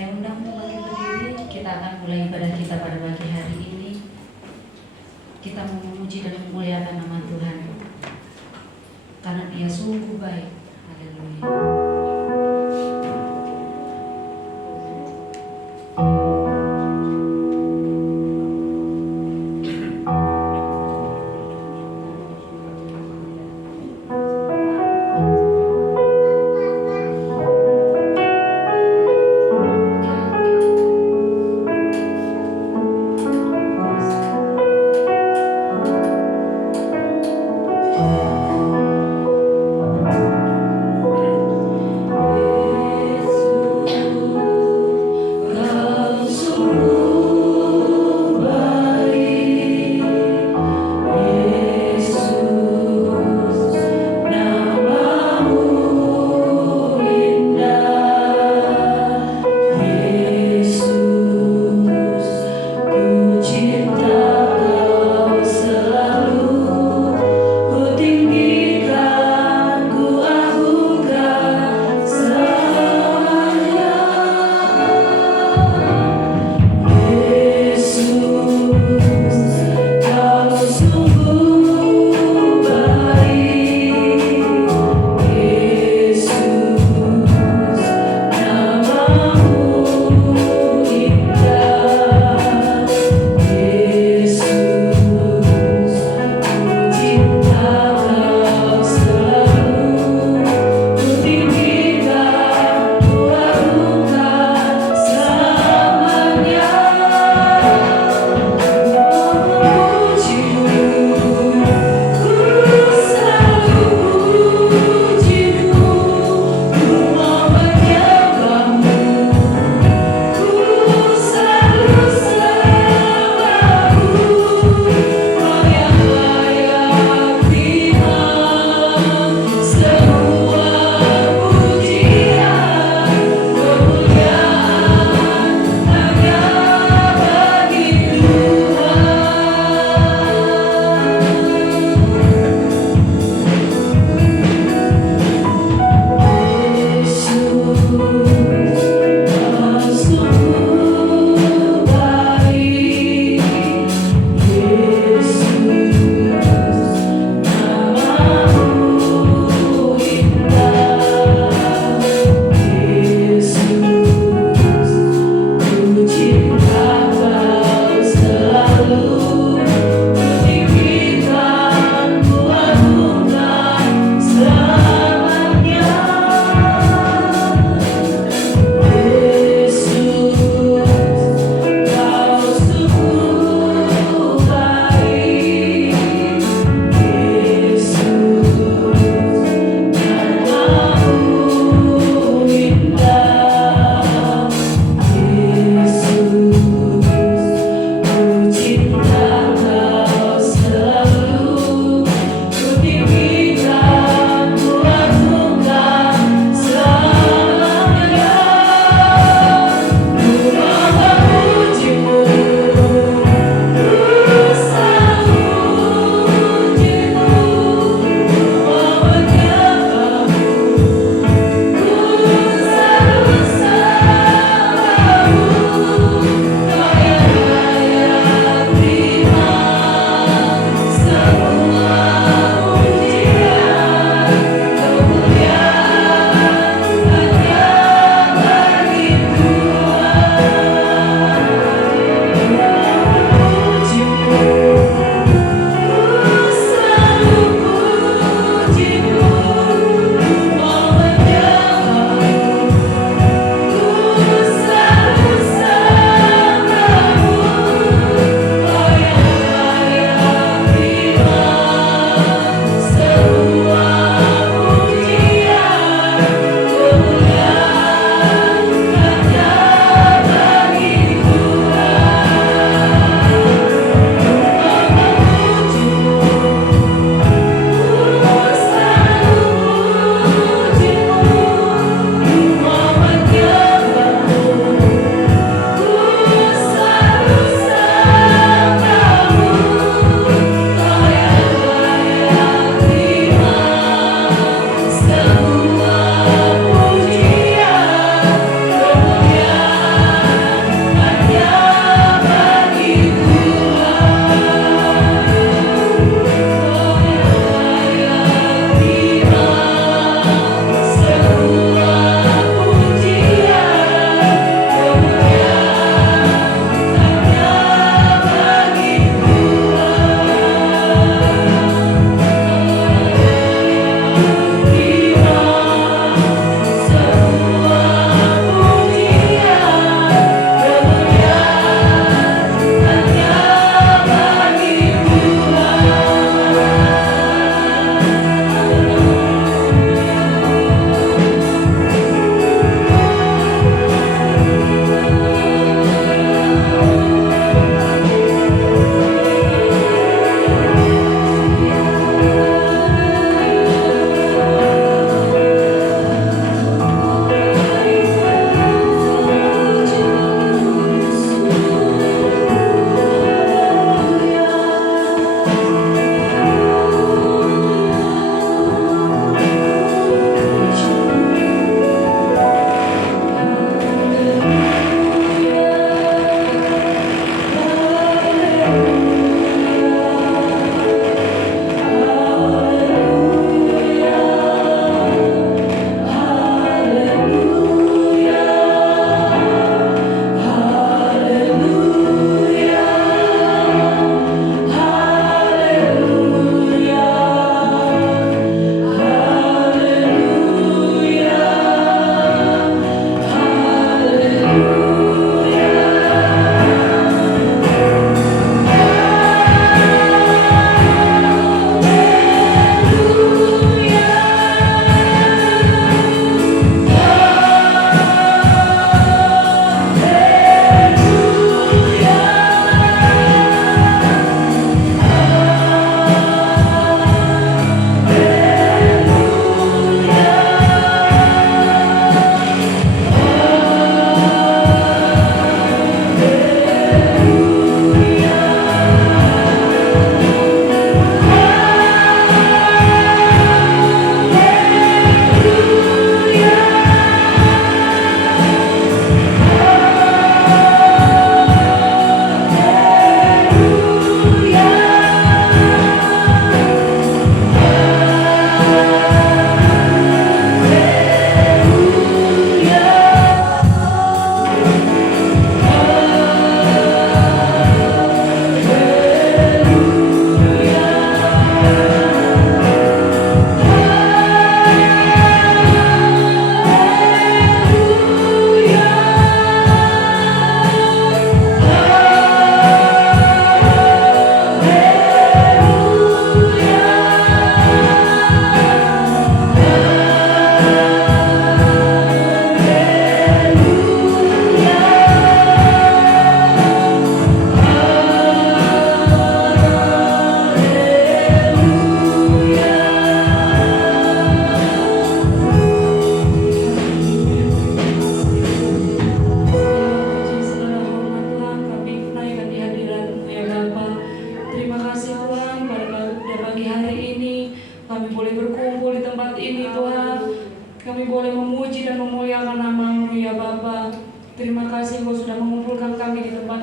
Saya undangmu bagi berdiri. Kita akan mulai ibadah kita pada pagi hari ini. Kita memuji dan memuliakan nama Tuhan karena Dia sungguh baik. Haleluya.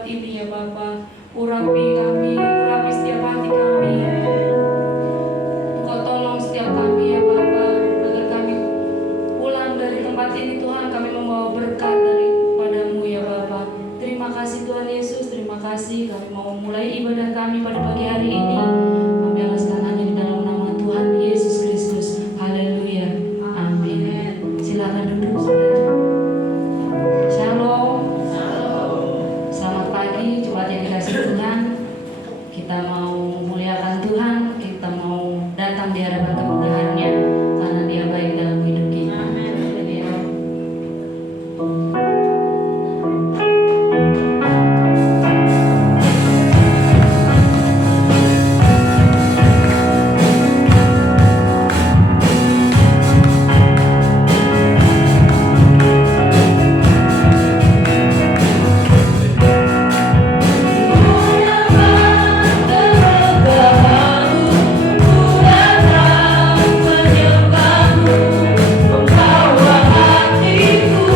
ini ya Bapa. Urapi kami, urapi setiap hati kami. Engkau tolong setiap kami ya Bapa, agar kami pulang dari tempat ini Tuhan, kami membawa berkat daripadamu ya Bapa. Terima kasih Tuhan Yesus, terima kasih. Kami mau mulai ibadah kami pada pagi hari ini. Kami alaskan hanya di dalam nama Tuhan Yesus Kristus. Haleluya. Amin. Silakan duduk saudara. Shalom. Selamat pagi, jemaat yang dikasih Tuhan. Kita mau memuliakan Tuhan, kita mau datang di hadapan kemudahan-Nya karena Dia baik dalam hidup kita. Amin. Menyembahmu, membawa hatiku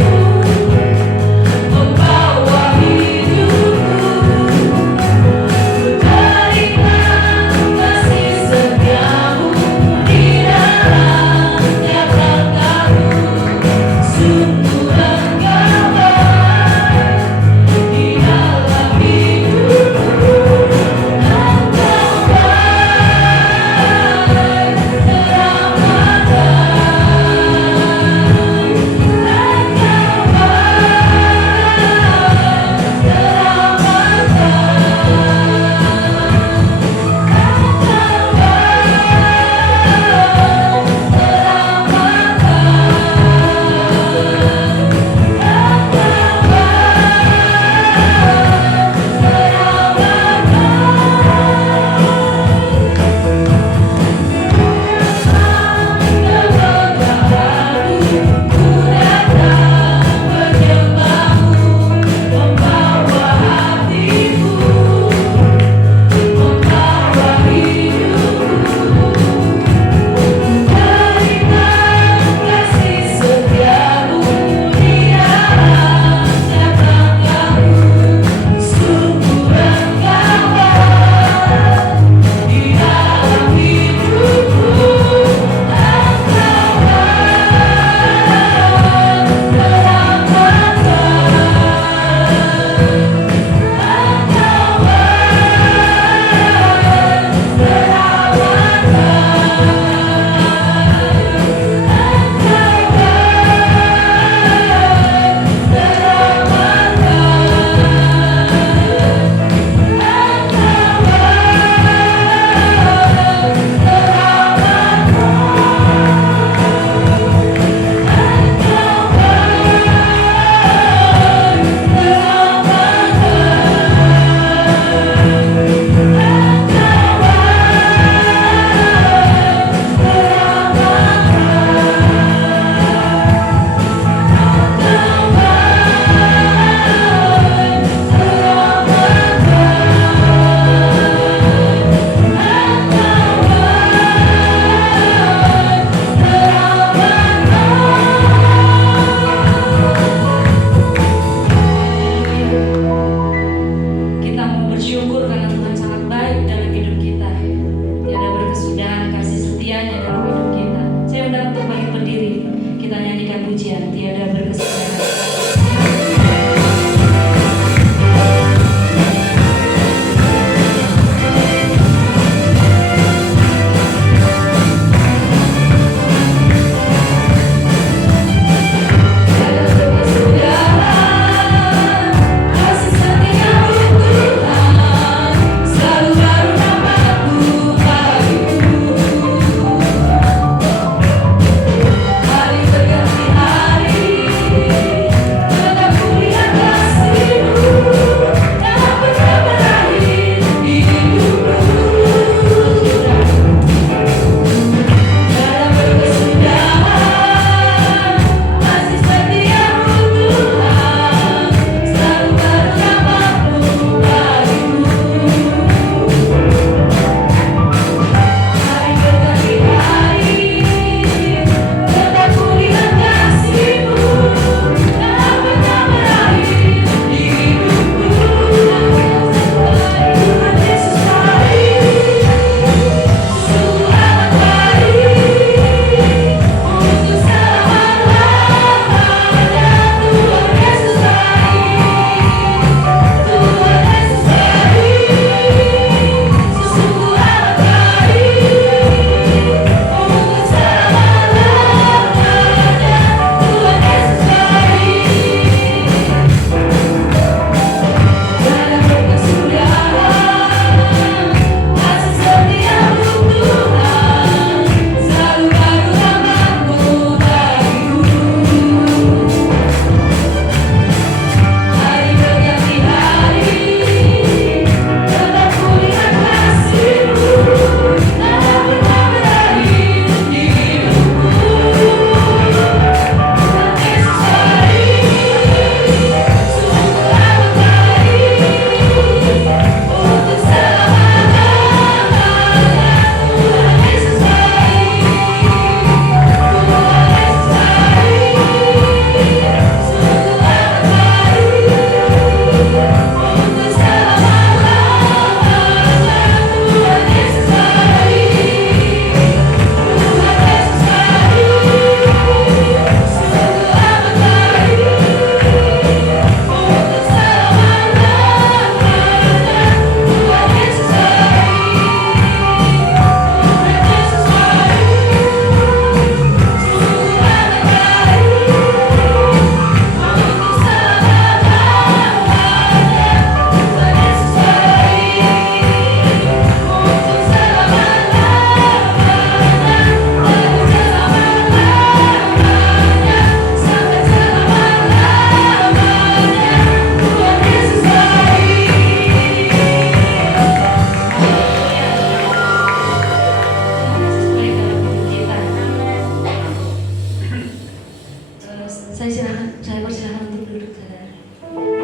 Saya persilakan untuk duduk, saudara.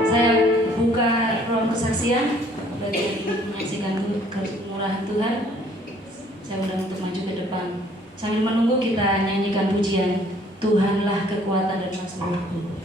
Saya buka ruang kesaksian bagi yang ingin menyaksikan kemurahan Tuhan. Saya undang untuk maju ke depan. Sambil menunggu kita nyanyikan pujian Tuhanlah kekuatan dan mazmurku.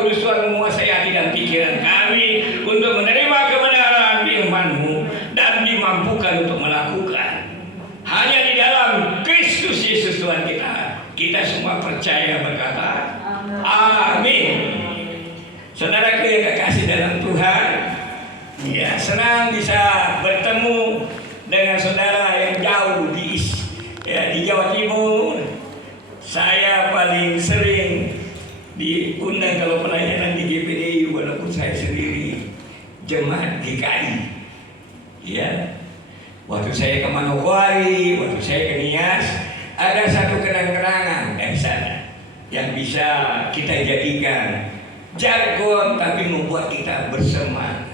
Roh Kudus Tuhan menguasai hati dan pikiran kami untuk menerima kebenaran firman-Mu dan dimampukan untuk melakukan. Hanya di dalam Kristus Yesus Tuhan kita semua percaya berkata amin. Saudaraku yang kekasih dalam Tuhan, ya, senang bisa bertemu dengan saudara yang jauh di Jawa Timur. Saya paling sering diundang kalau pelayanan di GPDI, walaupun saya sendiri jemaat GKI. Ya, waktu saya ke Manokwari, waktu saya ke Nias, ada satu kenang-kenangan dari sana yang bisa kita jadikan jargon tapi membuat kita bersemangat.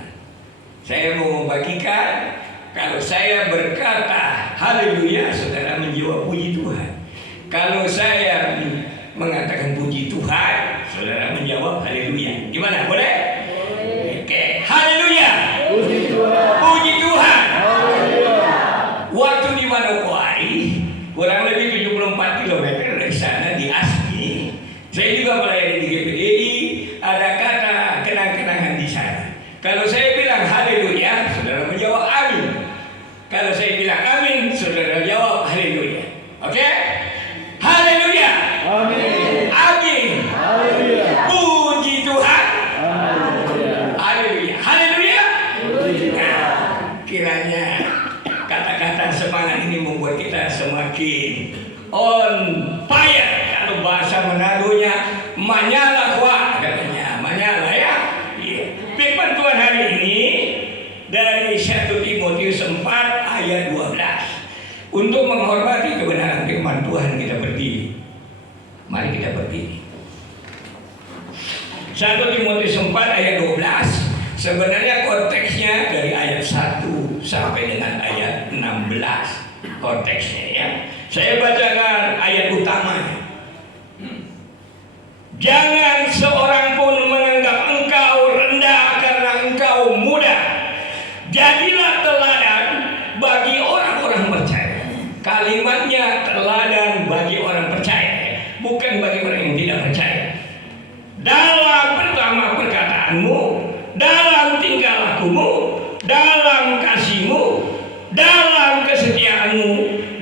Saya mau membagikan, kalau saya berkata haleluya, saudara menjawab puji Tuhan. Kalau saya mengatakan puji Tuhan, saudara menjawab haleluya. Gimana? Boleh? Oke, haleluya. Puji Tuhan. Puji Tuhan. Haleluya. Waktu di Manokwari, kurang lebih 74 km dari sana di Asmi, saya juga melayani di GPDI. Ada kata kenang-kenangan di sana. Kalau saya bilang haleluya, saudara menjawab amin. Kalau saya bilang amin, saudara jawab haleluya. Oke? Haleluya. Amin. Amin. Haleluya. Puji Tuhan. Haleluya. Haleluya. Haleluya. Puji Tuhan. Nah, kiranya kata-kata semangat ini membuat kita semakin on fire. Kalau bahasa Manadonya manyala kuat katanya. Manyala ya. Iya. Firman Tuhan hari ini dari 1 Timotius 4 ayat 12. Untuk menghormati kebenaran firman Tuhan kita berdiri. Mari kita berdiri. 1 Timotius 4 ayat 12. Sebenarnya konteksnya dari ayat 1 sampai dengan ayat 16. Konteksnya ya. Saya bacakan ayat utamanya. Jangan seorang pun menganggap engkau rendah karena engkau muda. Jadilah teladan bagi orang-orang percaya. Kalimatnya teladan bagi orang percaya, bukan bagi orang yang tidak percaya. Dalam pertama perkataanmu, dalam tingkah lakumu, dalam kasihmu, dalam kesetiaanmu,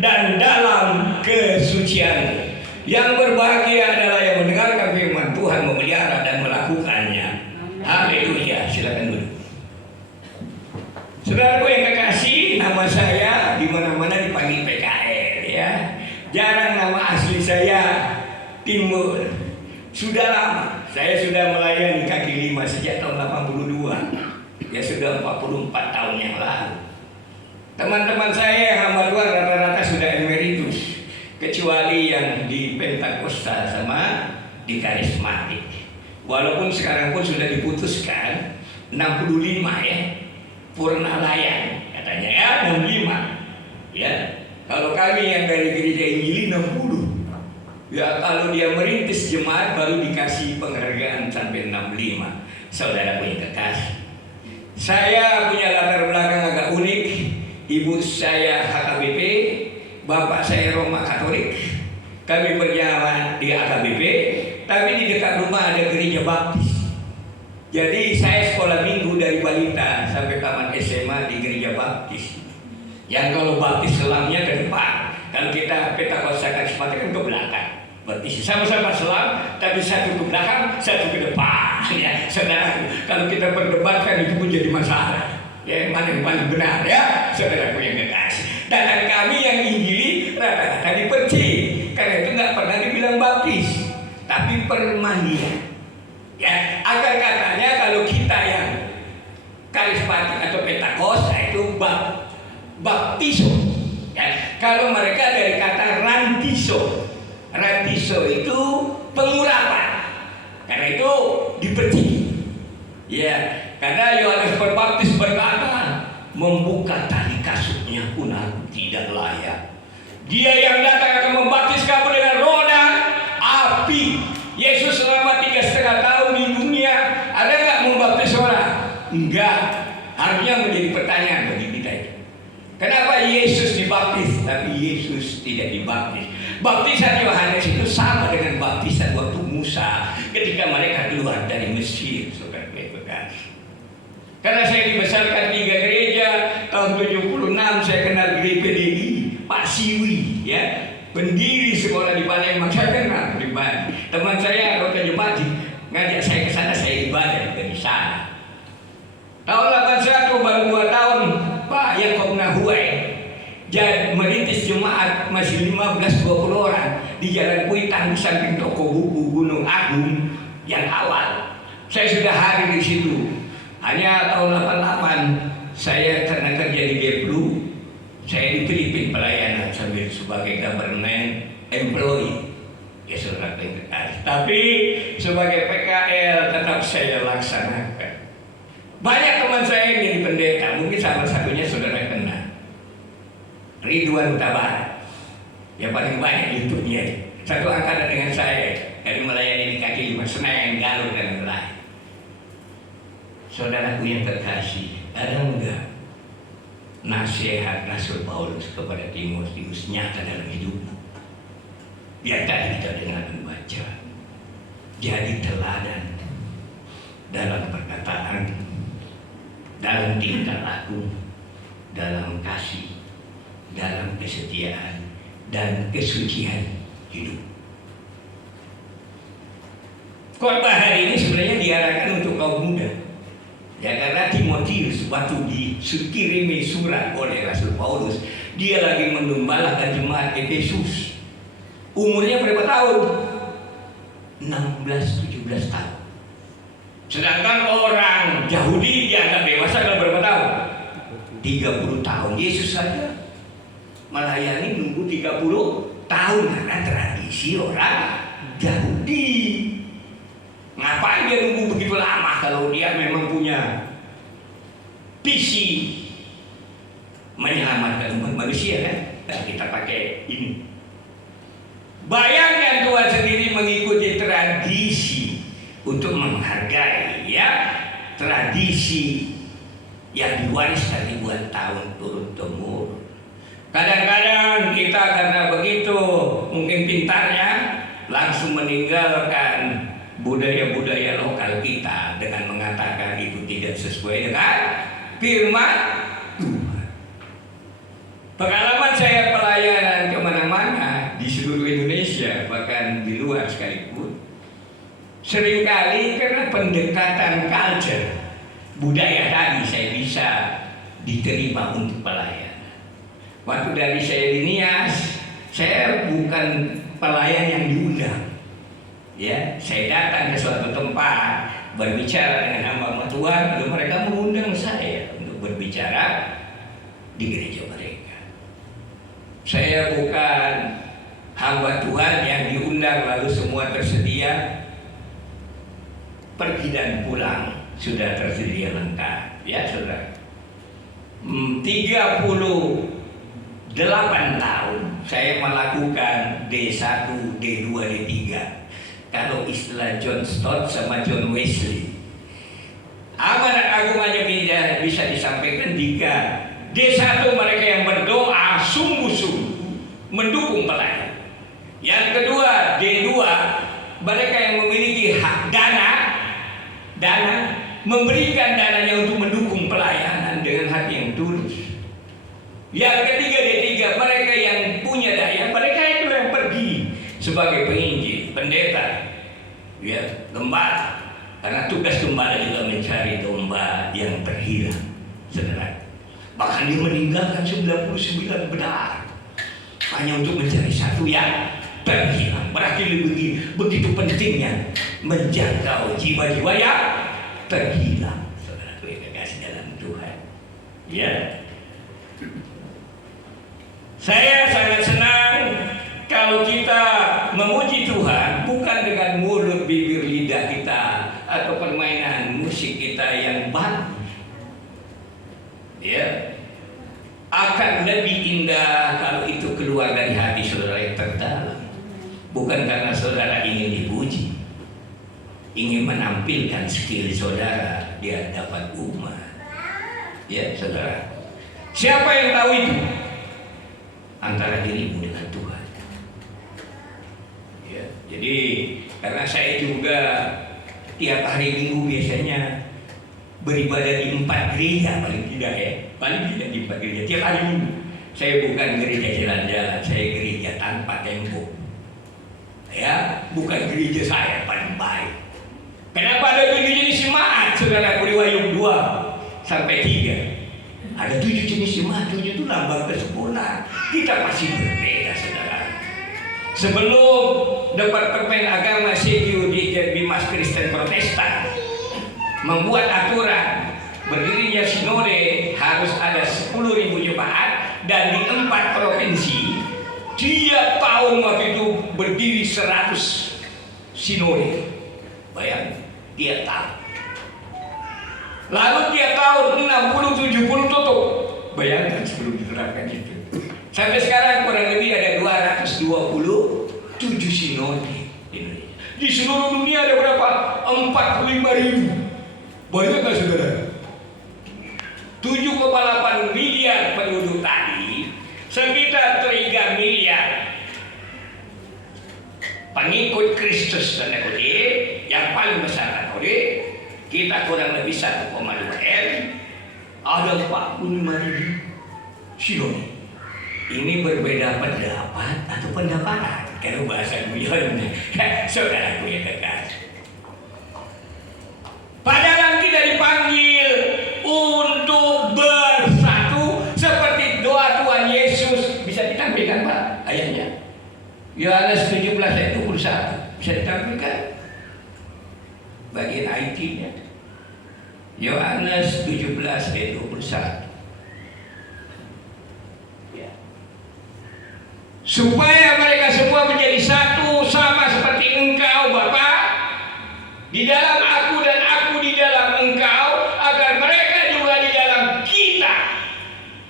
dan dalam kesucianmu. Yang berbahagia adalah yang mendengarkan firman Tuhan, memelihara dan melakukannya. Haleluya. Silakan dulu. Saudaraku yang kekasih, nama saya di mana-mana dipanggil PKL ya. Jarang nama asli saya Timur. Sudah lama. Saya sudah melayani kaki lima sejak tahun 82. Ya sudah 44 tahun yang lalu. Teman-teman saya yang hamba Tuhan rata-rata sudah emeritus, kecuali yang di Pentakosta sama di Karismatik. Walaupun sekarang pun sudah diputuskan 65 ya. Purna layan katanya ya 65 ya. Kalau kami yang dari gereja Injili 60 ya. Kalau dia merintis jemaat baru dikasih penghargaan sampai 65. Saudara punya kekasih, saya punya latar belakang agak unik. Ibu saya HKBP, bapak saya Roma Katolik. Kami berjalan di HKBP, tapi di dekat rumah ada gereja Baptis. Jadi saya sekolah minggu dari balita sampai tamat SMA di gereja Baptis. Yang kalau Baptis selamnya ke depan, kalau kita Pentakosta Karismatik kan ke belakang. Baptis sama-sama selam, tapi satu ke belakang, satu ke depan. Ya, saudara, kalau kita berdebatkan itu pun jadi masalah. Ya, mana yang paling benar ya, saudaraku yang kekasih. Dan kami yang Injili rata-rata dipercik, karena itu nggak pernah dibilang Baptis, tapi permandian. Ya, akar katanya kalau kita yang Karismatik atau Pentakosta itu baptiso. Ya, kalau mereka dari kata rantiso. Rantiso itu pengurapan. Karena itu dipercik. Ya, karena Yohanes Pembaptis berkata, membuka tali kasutnya pun aku tidak layak. Dia yang datang akan membaptis kamu dengan roh dan api. Yesus selama 3,5 tahun di dunia, ada nggak membaptis orang? Enggak. Artinya menjadi pertanyaan bagi kita itu. Kenapa Yesus dibaptis, tapi Yesus tidak dibaptis? Baptisan Yohanes itu sama dengan baptisan waktu Musa ketika mereka keluar dari Mesir, saudara bekas. Karena saya dibesarkan 3 gereja, tahun 76 saya kenal gereja PDI, Pak Siwi, ya, pendiri sekolah di Palembang, saya kenal pribadi. Teman saya anggota jemaat ngajak saya ke sana, saya ibadah di sana. Tahun 81 baru 2 tahun, Pak Yakob Nahuai jadi merintis jemaat masih 15-20 orang di Jalan Kuitang di samping toko buku Gunung Agung yang awal. Saya sudah hadir di situ. Hanya tahun 88 saya karena kerja di Deplu, saya di Filipina pelayanan sambil sebagai government employee. Ya saudara PKL. Tapi sebagai PKL tetap saya laksanakan. Banyak teman saya yang jadi pendeta, mungkin salah satunya saudara kenal, Ridwan Tabar, yang paling banyak YouTube-nya. Satu angkatan dengan saya, dari melayani di kaki 5 Senen, Galur dan lain. Saudaraku yang terkasih, ada enggak nasihat Rasul Paulus kepada Timotius nyata dalam hidupmu? Biar tadi kita dengar dan baca. Jadi teladan dalam perkataan, dalam tingkah laku, dalam kasih, dalam kesetiaan, dan kesucian hidup. Khotbah hari ini sebenarnya diarahkan untuk kaum muda. Ya, karena Timotius waktu dikirimi surat oleh Rasul Paulus, dia lagi menggembalakan jemaat Efesus. Umurnya berapa tahun? 16-17 tahun. Sedangkan orang Yahudi dianggap dewasa dalam berapa tahun? 30 tahun. Yesus saja melayani nunggu 30 tahun karena tradisi orang Yahudi. Ngapain dia nunggu begitu lama kalau dia memang punya visi menyelamatkan umat manusia, kan? Dan kita pakai ini. Bayangkan Tuhan sendiri mengikuti tradisi untuk menghargai, ya, tradisi yang diwariskan ribuan tahun turun temurun. Kadang-kadang kita karena begitu mungkin pintarnya langsung meninggalkan budaya-budaya lokal kita dengan mengatakan itu tidak sesuai dengan firman Tuhan. Pengalaman saya pelayanan kemana-mana di seluruh Indonesia, bahkan di luar sekalipun, seringkali karena pendekatan culture, budaya tadi saya bisa diterima untuk pelayanan. Waktu dari saya di Nias, saya bukan pelayan yang diundang. Ya, saya datang ke suatu tempat berbicara dengan hamba Tuhan, lalu mereka mengundang saya untuk berbicara di gereja mereka. Saya bukan hamba Tuhan yang diundang lalu semua tersedia, pergi dan pulang sudah tersedia lengkap, ya saudara. 38 tahun saya melakukan D1, D2, D3. Kalau istilah John Stott sama John Wesley, amanat agung hanya bisa disampaikan jika D1 mereka yang berdoa sungguh-sungguh mendukung pelayan. Yang kedua D2 mereka yang memiliki hak dana memberikan dananya untuk mendukung pelayanan dengan hati yang tulus. Yang ketiga D3 mereka yang punya daya, mereka itu yang pergi sebagai penginjil, pendeta, ya, gembala. Karena tugas gembala juga mencari domba yang terhilang, saudara. Bahkan dia meninggalkan 99 benar hanya untuk mencari satu yang terhilang. Berarti begitu pentingnya menjangkau jiwa-jiwa yang terhilang, saudara. Kekasih dalam Tuhan, ya. Saya sangat senang kalau kita memuji Tuhan bukan dengan mulut, bibir, lidah kita atau permainan musik kita yang bagus. Ya, akan lebih indah kalau itu keluar dari hati saudara yang terdalam. Bukan karena saudara ingin dipuji, ingin menampilkan skill saudara di hadapan umat. Ya, saudara. Siapa yang tahu itu? Antara dirimu dengan Tuhan. Ya, jadi Karena saya juga tiap hari Minggu biasanya beribadah di 4 gereja paling tidak ya, paling tidak di 4 gereja tiap hari Minggu. Saya bukan gereja jalan-jalan, saya gereja tanpa tembok. Ya, bukan gereja saya paling baik. Kenapa ada 7 jenis jemaat, saudara? Di Wahyu 2 sampai 3. Ada 7 jenis jemaat, 7 itu lambang kesempurnaan. Kita pasti berbeda, saudara. Sebelum Departemen Agama CGU di Mas Kristen Protestan membuat aturan berdirinya sinode harus ada 10.000 jemaat dan di 4 provinsi, tiap tahun waktu itu berdiri 100 sinode. Bayangin, tiap tahun. Lalu tiap tahun 60-70 tutup. Bayangkan sebelum diterapkan itu. Sampai sekarang kurang lebih ada 227 sinode di Indonesia. Di seluruh dunia ada berapa? 45.000. Banyak nggak saudara? 7,8 miliar penduduk tadi, sekitar 3 miliar pengikut Kristus tanda kutip, yang paling besar tanda kutip, kita kurang lebih 1,2 M, ada 45.000 sinode. Ini berbeda pendapat atau pendapatan? Kalau bahasa guyonnya, saudaraku yang dekat. Padahal kita dipanggil untuk bersatu seperti doa Tuhan Yesus. Bisa ditampilkan Pak ayatnya? Yohanes 17 ayat 21. Bisa ditampilkan? Bagian IT-nya. Yohanes 17 ayat 21. Supaya mereka semua menjadi satu sama seperti Engkau Bapa di dalam aku dan aku di dalam Engkau, agar mereka juga di dalam kita,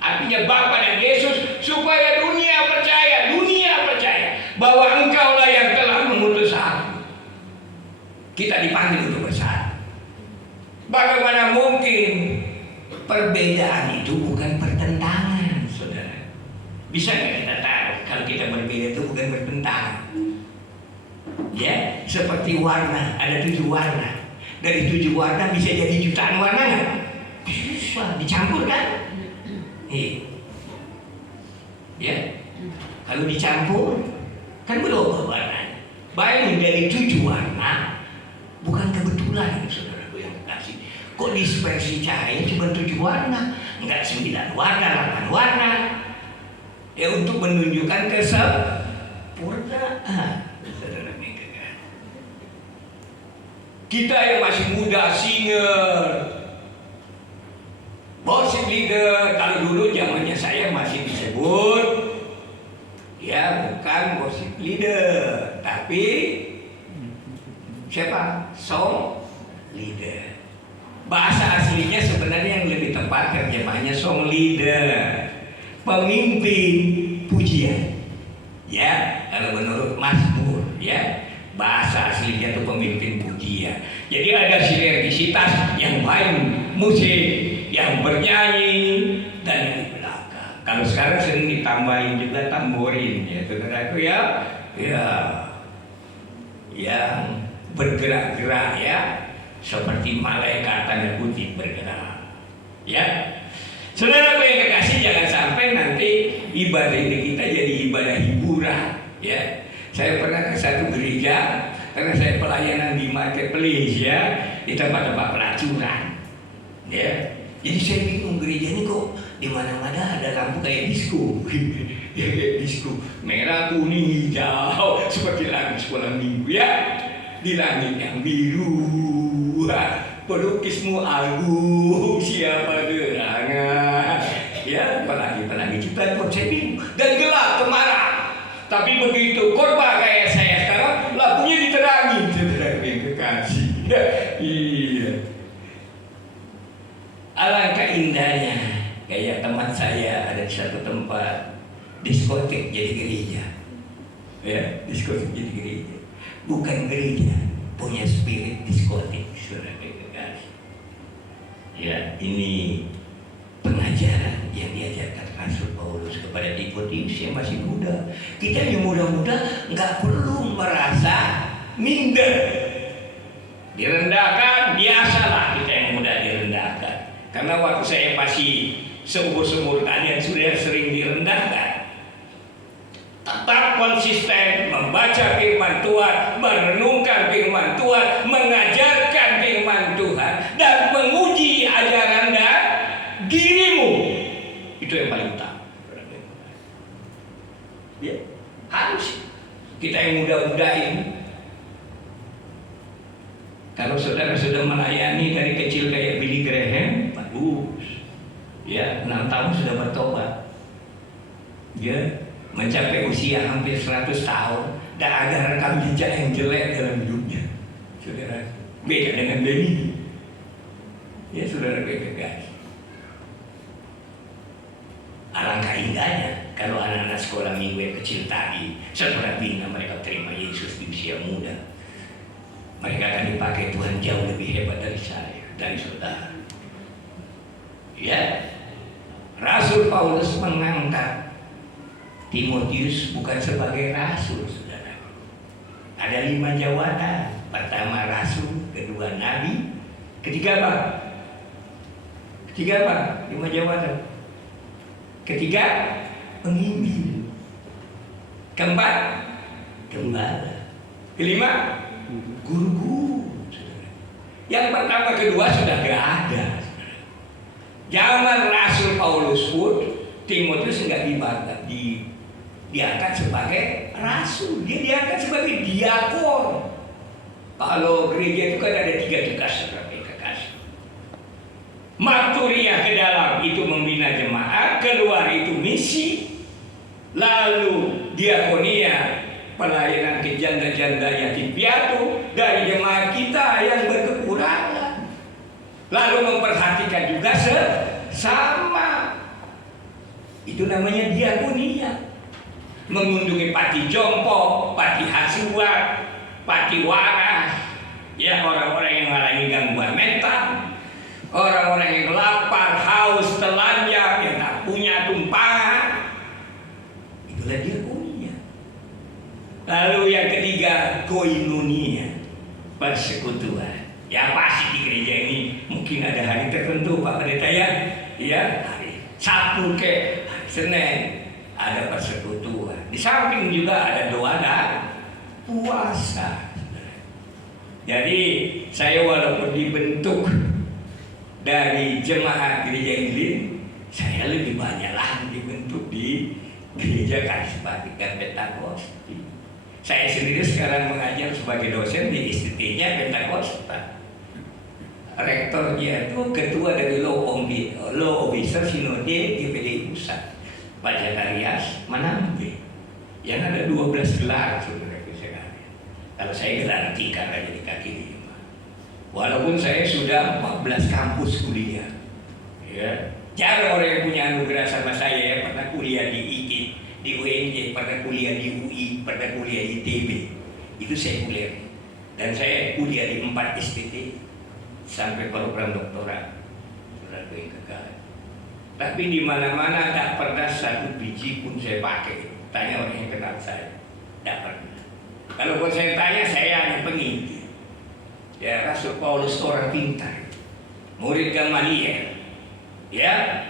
artinya Bapa dan Yesus, supaya dunia percaya bahwa Engkaulah yang telah mengutus aku. Kita dipanggil untuk bersatu. Bagaimana mungkin perbedaan itu bukan pertentangan, saudara? Bisa nggak kita tahu kalau kita berbeda itu bukan bertentangan? Ya, seperti warna, ada 7 warna. Dari 7 warna bisa jadi jutaan warna nggak? Bisa, dicampur kan? Ya, kalau dicampur kan berubah warnanya. Bayangin dari 7 warna, bukan kebetulan, saudaraku yang kasih. Kok dispersi cahaya cuma 7 warna, enggak 9 warna, 8 warna? Ya untuk menunjukkan kesempurnaan. Kita yang masih muda, singer, worship leader, kalau dulu zamannya saya masih disebut, ya bukan worship leader, tapi siapa? Song leader. Bahasa aslinya sebenarnya yang lebih tepat terjemahnya song leader, pemimpin pujian. Ya, kalau menurut Mazmur, ya. Bahasa aslinya itu pemimpin pujian. Jadi ada sinergisitas yang main musik, yang bernyanyi, dan yang di belakang. Kalau sekarang sering ditambahin juga tamborin, ya saudaraku ya, yang bergerak-gerak ya, seperti malaikat tanda kutip bergerak. Ya, saudaraku yang kekasih, jangan sampai nanti ibadah ini kita jadi ibadah hiburan, ya. Saya pernah ke satu gereja karena saya pelayanan di marketplace ya, di tempat-tempat pelacuran. Ya. Jadi saya bingung gereja ini kok di mana-mana ada lampu kayak disco. Ya kayak disco, merah, kuning, hijau seperti lagu sekolah minggu ya. Di langit yang biru. Pelukismu agung, siapa gerangan. Ya, apalagi ciptaan saya bingung dan gelap kemarah. Tapi begitu khotbah kayak saya sekarang, lampunya diterangi, saudara yang kekasih. Iya. Alangkah indahnya, kayak teman saya ada di satu tempat diskotik jadi gereja. Ya, diskotik jadi gereja. Bukan gereja, punya spirit diskotik, saudara yang kekasih. Ya, ini pengajaran yang diajarkan Rasul Paulus kepada Timotius yang masih muda. Kita yang muda-muda nggak perlu merasa minder, direndahkan. Biasalah kita yang mudah direndahkan. Karena waktu saya masih seumur kalian sudah sering direndahkan. Tetap konsisten membaca firman Tuhan, merenungkan firman Tuhan, mengajarkan firman Tuhan, dan menguji ajaran dan dirimu. Itu yang paling utama. Ya, harus kita yang muda-muda ini. Kalau saudara sudah melayani dari kecil kayak Billy Graham, bagus. Ya, 6 tahun sudah bertobat. Ya, mencapai usia hampir 100 tahun dan ada rekam jejak yang jelek dalam hidupnya. Saudara, beda dengan Benny. Ya, saudara guys. Alangkah indahnya kalau anak-anak sekolah minggu yang kecil tadi setelah bina mereka terima Yesus di usia muda. Mereka akan dipakai Tuhan jauh lebih hebat dari saya, dari saudara. Ya, Rasul Paulus mengangkat Timotius bukan sebagai rasul, saudara. Ada 5 jawatan. Pertama rasul, kedua nabi, ketiga apa? 5 jawatan. Ketiga penginjil. Keempat gembala. Kelima guru-guru. Yang pertama kedua sudah gak ada. Zaman Rasul Paulus pun Timotius nggak diangkat sebagai rasul, dia diangkat sebagai diakon. Kalau gereja itu kan ada 3 tugas seperti kekasih. Marturia ke dalam itu membina jemaat, keluar itu misi, lalu diakonia pelayanan ke janda-janda yatim piatu dari jemaat kita yang berkekurangan, lalu memperhatikan juga sesama. Itu namanya diakonia. Mengunjungi panti jompo, panti asuhan, panti waras, ya orang-orang yang mengalami gangguan mental, orang-orang yang lapar, haus, telanjang, yang tak punya tumpangan. Itulah diakonia. Lalu yang ketiga koinonia, persekutuan. Ya pasti di gereja ini mungkin ada hari tertentu Pak Pendeta ya hari Sabtu ke Senin ada persekutuan. Di samping juga ada doa dan puasa. Jadi saya walaupun dibentuk dari jemaat gereja Injil, saya lebih banyak lagi dibentuk di gereja Karismatik dan Pentakosta. Saya sendiri sekarang mengajar sebagai dosen di ISTT-nya Pentakosta. Rektornya itu ketua dari Law Officer Sinode GPD Pusat, Pak Zakarias Manambe, yang ada 12 gelar saudara sekalian. Kalau saya gelar 3 karena jadi kaki 5. Walaupun saya sudah 14 kampus kuliah, ya. Jarang orang yang punya anugerah sama saya ya. Pernah kuliah di IKIP, di UNJ, pernah kuliah di UI, pernah kuliah di ITB. Itu saya kuliah. Dan saya kuliah di 4 SPT sampai program doktorat. Sudah kekal. Tapi di mana-mana tak pernah satu biji pun saya pakai. Tanya orang yang kenal saya, tak pernah. Kalau pun saya tanya, saya hanya penginjil. Ya, Rasul Paulus orang pintar, murid Gamaliel, ya,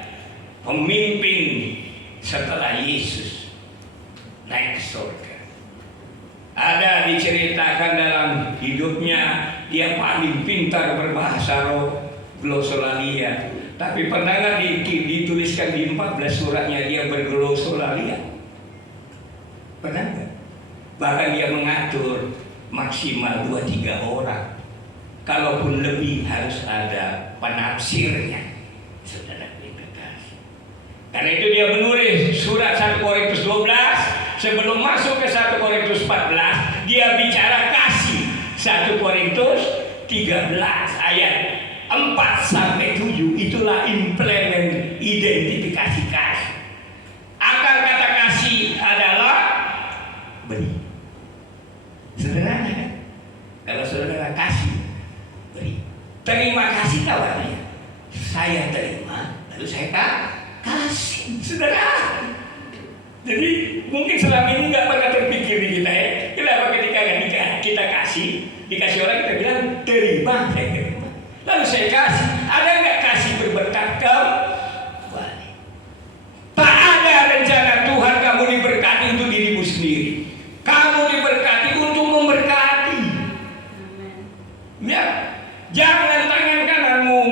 pemimpin setelah Yesus naik ke surga. Ada diceritakan dalam hidupnya dia paling pintar berbahasa roh, glosolalia. Tapi pernah nggak dituliskan di 14 suratnya dia berglosolalia? Pernah nggak? Bahkan dia mengatur maksimal 2-3 orang. Kalaupun lebih harus ada penafsirnya. Saudara dikasih. Karena itu dia menulis surat 1 Korintus 12. Sebelum masuk ke 1 Korintus 14, dia bicara kasih. 1 Korintus 13 ayat 4-7. Itulah implement identifikasi kasih. Akar kata kasih adalah beri. Sederhana kan? Kalau saudara kasih, beri. Terima kasih tahu artinya? Saya terima, lalu saya kasih. Sederhana. Jadi mungkin selama ini nggak pernah terpikir di kita ya. Kenapa ketika kita kita kasih, dikasih orang kita bilang terima, saya terima. Lalu saya kasih, ada nggak kasih berberkat kembali? Tak ada rencana Tuhan kamu diberkati untuk dirimu sendiri. Kamu diberkati untuk memberkati. Ya, jangan tangan kananmu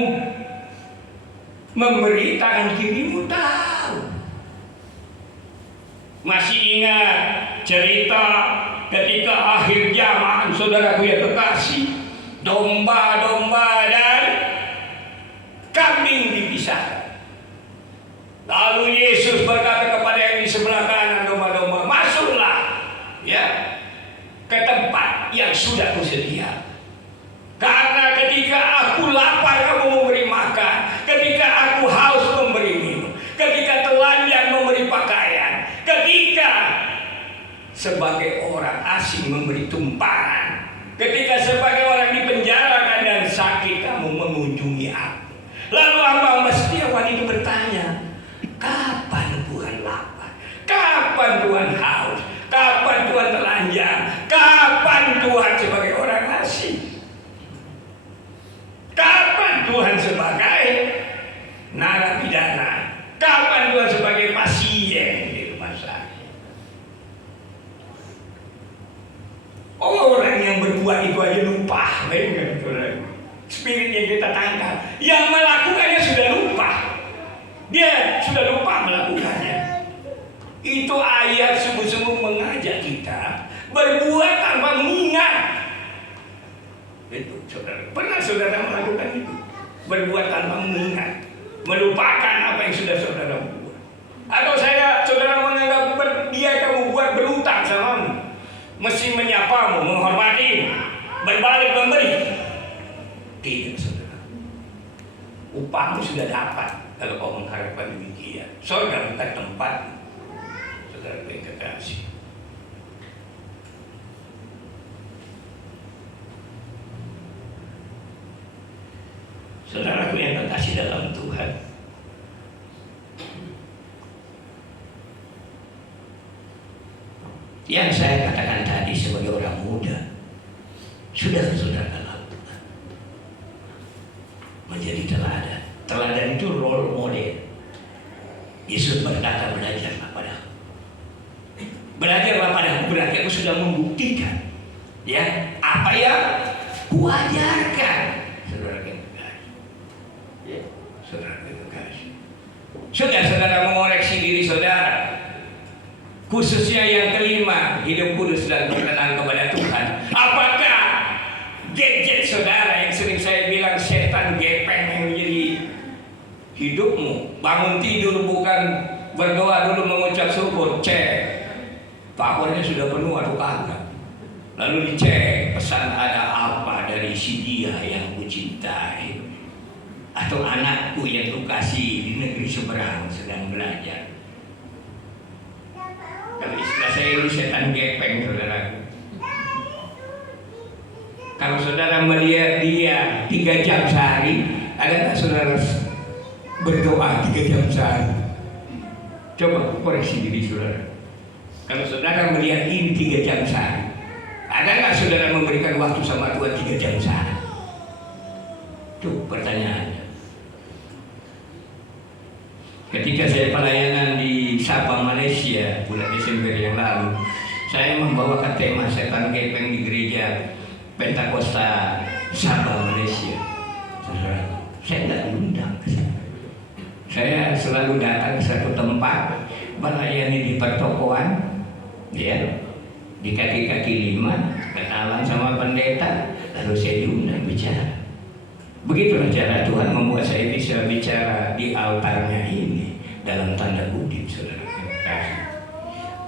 memberi, tangan kirimu tahu. Masih ingat cerita ketika akhir zaman, saudaraku yang kekasih, domba-domba dan kambing dipisahkan. Lalu Yesus berkata kepada yang di sebelah kanan domba-domba, masuklah ya ke tempat yang sudah kusedia. Karena ketika aku lapar kamu memberi makan, ketika aku haus memberi minum, ketika telanjang memberi pakaian, ketika sebagai orang asing memberi tumpahan, ketika sebagai orang dipenjarakan dan sakit kamu mengunjungi aku. Lalu hamba setiawan itu bertanya, kapan Tuhan lapar? Kapan Tuhan haus? Kapan Tuhan telanjang? Kapan Tuhan sebagai orang asing? Kapan Tuhan sebagai narapidana? Kapan Tuhan sebagai pasien di rumah sakit? Orang yang berbuat itu aja lupa, spirit yang kita tangkap, yang melakukannya sudah lupa. Dia sudah lupa melakukannya. Itu ayat sungguh-sungguh mengajak kita berbuat tanpa mengingat. Itu saudara. Pernah saudara melakukan itu? Berbuat tanpa mengingat, melupakan apa yang sudah saudara buat. Atau saudara menganggap dia kamu buat berutang samamu, mesti menyapamu, menghormati, berbalik memberi. Tidak saudara. Upahmu sudah dapat kalau kau mengharapkan demikian. Surga bukan tempat. Saudara yang kekasih. Saudaraku yang kekasih dalam Tuhan, yang saya katakan tadi sebagai orang muda, sudah saudara lakukan. Menjadi teladan. Teladan itu role model. Yesus berkata, belajarlah padaku. Belajarlah padaku berarti aku sudah membuktikan ya apa yang kuajarkan. Saudara yang kekasih. Ya, saudara yang kekasih. Sudah saudara mengoreksi diri saudara. Khususnya yang kelima, hidup kudus dan berkenan kepada Tuhan. Apakah gadget saudara yang sering saya bilang setan gepeng yang menjadi hidupmu? Bangun tidur bukan berdoa dulu mengucap syukur, cek pakornya sudah penuh atau kagak. Lalu dicek pesan ada apa dari si dia yang kucintai, atau anakku yang kukasih di negeri seberang sedang belajar. Kalau istilah saya itu setan gepeng saudara. Kalau saudara melihat dia 3 jam sehari, ada nggak saudara berdoa 3 jam sehari? Coba koreksi diri saudara. Kalau saudara melihat ini 3 jam sehari, ada nggak saudara memberikan waktu sama Tuhan 3 jam sehari? Itu pertanyaannya. Ketika saya pelayanan di Sabah, Malaysia bulan Desember yang lalu, saya membawakan tema setan gepeng di gereja Pentakosta Sabah, Malaysia. Saya tidak diundang ke sana. Saya selalu datang ke satu tempat, melayani di pertokoan, ya, di kaki-kaki 5, kenalan sama pendeta, lalu saya diundang bicara. Begitulah cara Tuhan membuat saya bisa bicara di altarnya ini, dalam tanda kutip, saudara kasih.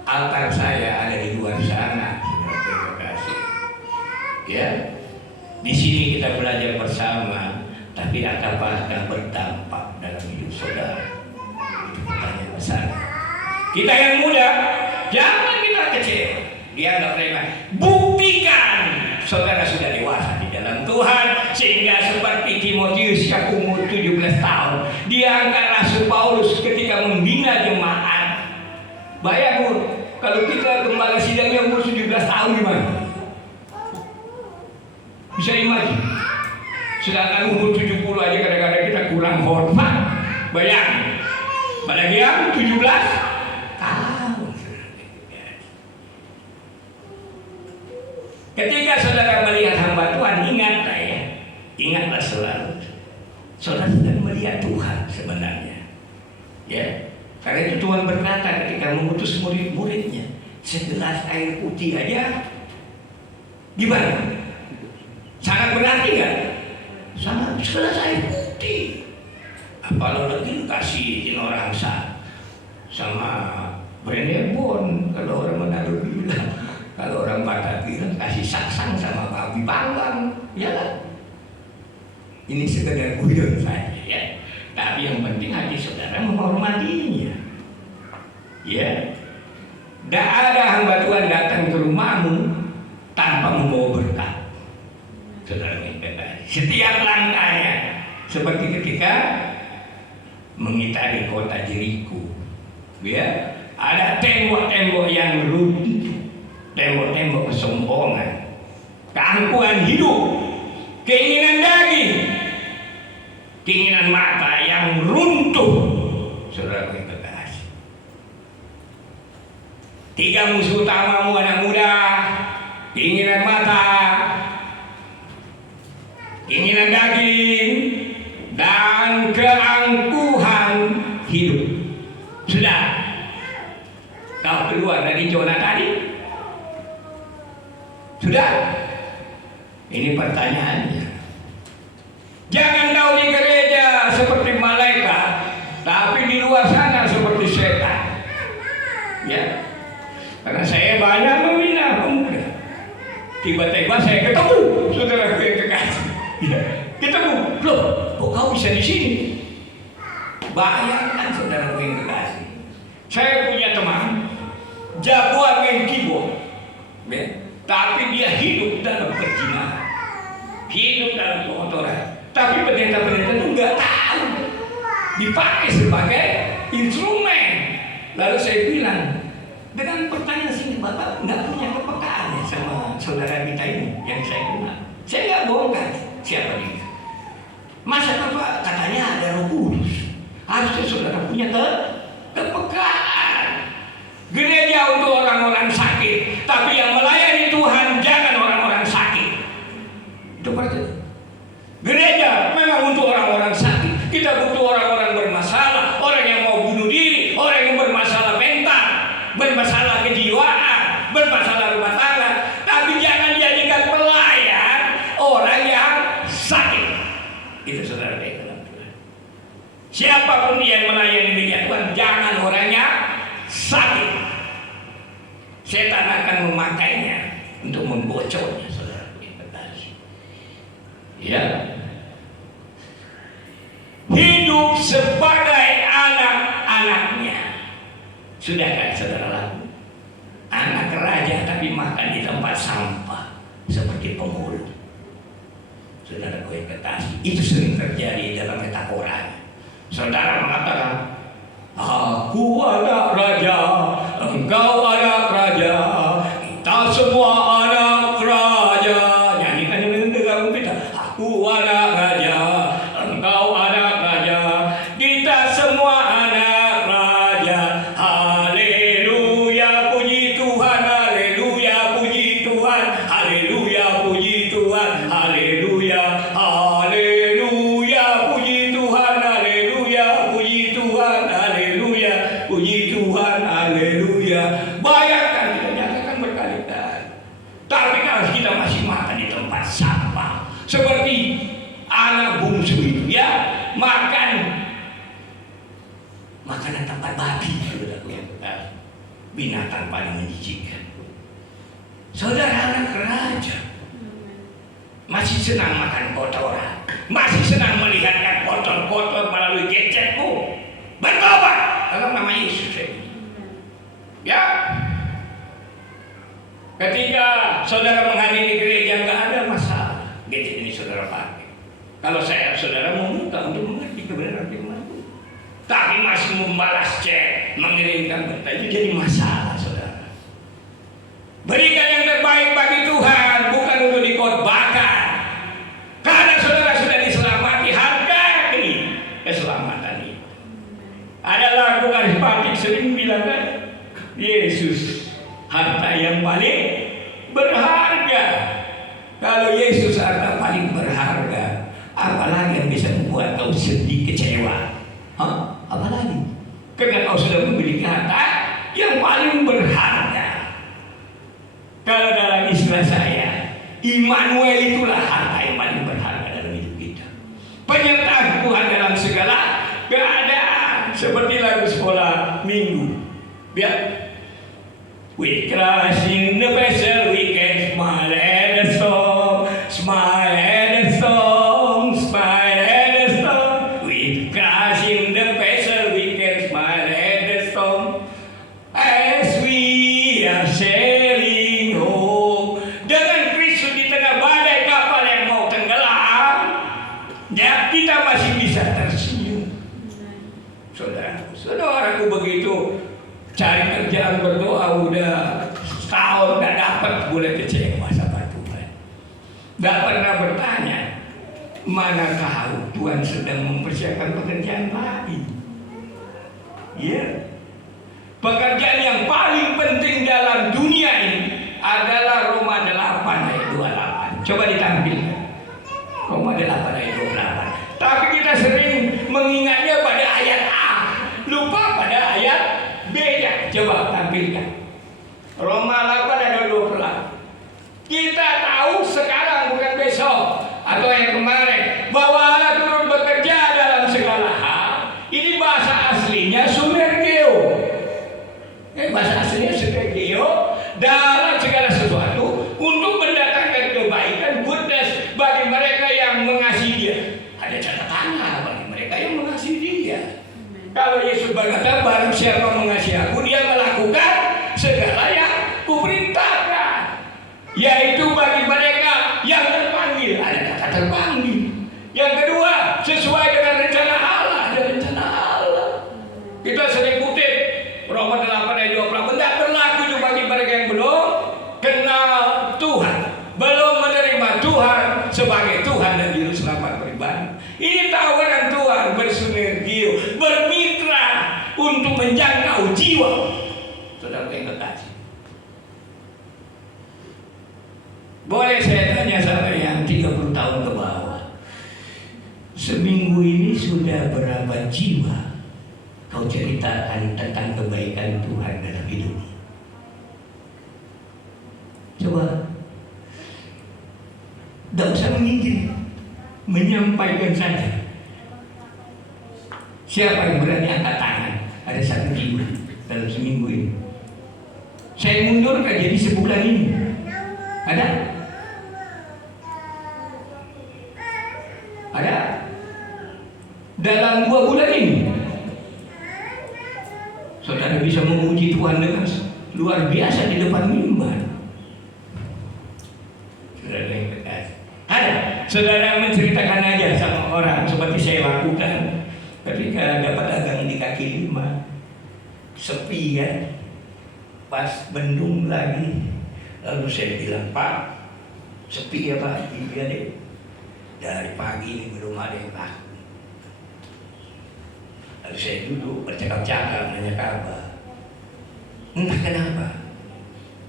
Altar saya ada di luar sana, saudara kasih. Ya, di sini kita belajar bersama, tapi apakah akan berdampak dalam hidup saudara? Itu pertanyaan besar. Kita yang muda, jangan kita kecil, dianggap remeh. Buktikan saudara sudah dewasa di dalam Tuhan, sehingga seperti Timotius yang umur 17 tahun diangkat Rasul Paulus ketika membina jemaat. Bayangkan kalau kita gembala sidangnya umur 17 tahun gimana? Bisa imajin. Sedangkan umur 70 aja kadang-kadang kita kurang hormat. Bayang. Apalagi yang 17 tahun. Ketika saudara melihat hamba Tuhan, ingatlah ya. Ingatlah selalu. Saudara sedang melihat Tuhan sebenarnya. Ya. Karena itu Tuhan berkata ketika mengutus murid-muridnya, segelas air putih aja gimana? Sangat berarti nggak? Sangat, segelas air putih. Apalagi kasih orang sama Brenebon, kalau orang Manado bilang, kalau orang Batak bilang kasih saksang sama babi panggang, ya kan? Ini sekedar guyon saja ya. Tapi yang penting hati saudara menghormatinya. Ya. Tidak ada hamba Tuhan datang ke rumahmu tanpa membawa berkat. Saudara mengikuti. Setiap langkahnya seperti ketika mengitari kota Jeriko. Ya, ada tembok-tembok yang runtuh, tembok-tembok kesombongan, keangkuhan hidup, keinginan daging, keinginan mata yang runtuh. Saudara mengikuti. 3 musuh utamamu anak muda: keinginan mata, keinginan daging, dan keangkuhan hidup. Sudah kau keluar dari zona tadi? Sudah? Ini pertanyaannya. Jangan kau di gereja seperti malaikat, tapi di luar sana seperti setan. Ya. Karena saya banyak membina pemuda. Tiba-tiba saya ketemu saudara yang kekasih. Ya. Ketemu, loh, kok kau bisa di sini? Bayangkan saudara yang kekasih. Saya punya teman, jagoan main keyboard, ya. Tapi dia hidup dalam perzinahan, hidup dalam kotoran. Tapi pendeta-pendeta itu nggak tahu, dipakai sebagai instrumen. Lalu saya bilang, dengan pertanyaan sini, Bapak nggak punya kepekaan ya sama saudara kita ini yang saya kenal. Saya nggak bongkar siapa dia. Masa Bapak katanya ada Roh Kudus? Harusnya saudara punya kepekaan. Gereja untuk orang-orang sakit, tapi yang melayani Tuhan jangan orang-orang sakit. Itu berarti gereja memang untuk orang-orang sakit. Kita butuh orang-orang bermasalah, orang yang mau bunuh diri, orang yang bermasalah mental, bermasalah kejiwaan, bermasalah rumah tangga. Tapi jangan jadikan pelayan orang yang sakit. Itu saudara dalam Tuhan. Siapapun yang melayani gereja Tuhan, jangan orangnya sakit. Setan akan memakainya untuk membocornya, saudara. Ya. Hidup sebagai anak-anaknya. Sudahkah saudara laku? Anak raja tapi makan di tempat sampah seperti pemulung. Saudara gue kekasih, itu sering terjadi dalam metafora. Saudara mengatakan, aku anak raja, engkau anak raja, kita semua anak raja. Nyanyikan dengan tegang kita. Aku anak raja, engkau anak raja, kita semua anak raja. Haleluya, puji Tuhan, haleluya, puji Tuhan, haleluya, puji Tuhan, haleluya, haleluya, puji Tuhan, haleluya, puji Tuhan, haleluya, puji Tuhan, haleluya. Bayangkan kita nyatakan berkali-kali. Tapi kalau kita masih makan di tempat sampah, seperti anak bungsu itu ya, makan makanan tempat babi, binatang paling menjijikkan. Saudara anak raja masih senang makan kotoran, masih senang melihat yang kotor-kotor melalui gadgetmu. Bertobat dalam nama Yesus. Ya. Ketika saudara menghadiri gereja nggak ada masalah, gadget ini saudara pakai. Kalau saudara meminta untuk mengerti kebenaran firman Tuhan, tapi masih membalas chat, mengirimkan berita, itu jadi masalah, saudara. Berikan yang terbaik bagi Tuhan, bukan untuk dikhotbahkan, yang paling berharga. Kalau Yesus harta paling berharga, apalagi yang bisa membuat kau sedih, kecewa? Apalagi? Karena kau sudah memiliki harta yang paling berharga. Kalau dalam istilah saya, Immanuel itulah harta yang paling berharga dalam hidup kita. Penyertaan Tuhan dalam segala keadaan, seperti lagu sekolah minggu. Biar with Christ in the vessel we can smile at the storm, smile at the storm, smile at the storm. With Christ in the vessel we can smile at the storm, as we are sailing home. Dengan Kristus di tengah badai kapal yang mau tenggelam, ya kita masih bisa tersenyum. Saudaraku begitu cari kerjaan berdoa udah setahun gak dapat, boleh kecewa sama Tuhan. Gak pernah bertanya, mana tahu Tuhan sedang mempersiapkan pekerjaan lain. Ya, pekerjaan yang paling penting dalam dunia ini adalah Roma 8 ayat 28. Coba ditampilkan Roma 8 ayat 28. Tapi kita sering mengingatnya pada ayat A, lupa pada ayat B-nya. Coba tampilkan Roma 8 ayat 28. Kita tahu sekarang, bukan besok atau yang kemarin, bahwa Allah turut bekerja dalam segala hal. Ini bahasa aslinya sumergeo. Bahasa aslinya sumergeo, dalam segala sesuatu untuk mendatangkan kebaikan, goodness bagi mereka yang mengasihi Dia. Ada catatannya bagi mereka yang mengasihi Dia. Kalau Yesus berkata, barang siapa mengasihi aku, dia melakukan segala yang kuperintahkan, yaitu bagi mereka yang terpanggil. Ada kata terpanggil. Yang kedua, sesuai dengan rencana Allah. Ada rencana Allah. Kita sering kutip Roma 8 ayat 28. Tidak berlaku juga bagi mereka yang belum kenal Tuhan, belum menerima Tuhan sebagai Tuhan dan Juru Selamat pribadi. Ini tawaran Tuhan bersinergi, bermitra untuk menjangkau jiwa. Saudara yang kekasih, boleh saya tanya sama yang 30 tahun ke bawah, seminggu ini sudah berapa jiwa kau ceritakan tentang kebaikan Tuhan dalam hidupmu? Coba, tidak usah menginjil, menyampaikan saja. Siapa yang berani angkat tangan? Ada 1 jiwa dalam seminggu ini. Saya mundurkan jadi sebulan ini. Ada? Ada? Dalam 2 bulan ini, saudara bisa memuji Tuhan dengan luar biasa di depan mimbar. Saudara yang kekasih, ada saudara menceritakan aja sama orang seperti saya lakukan ketika dapat dagang di kaki 5, sepi ya, pas bendung lagi. Lalu saya bilang, Pak, sepi ya Pak? Iya deh, dari pagi ini belum ada yang laku. Lalu saya duduk bercakap-cakap, nanya kabar. Entah kenapa,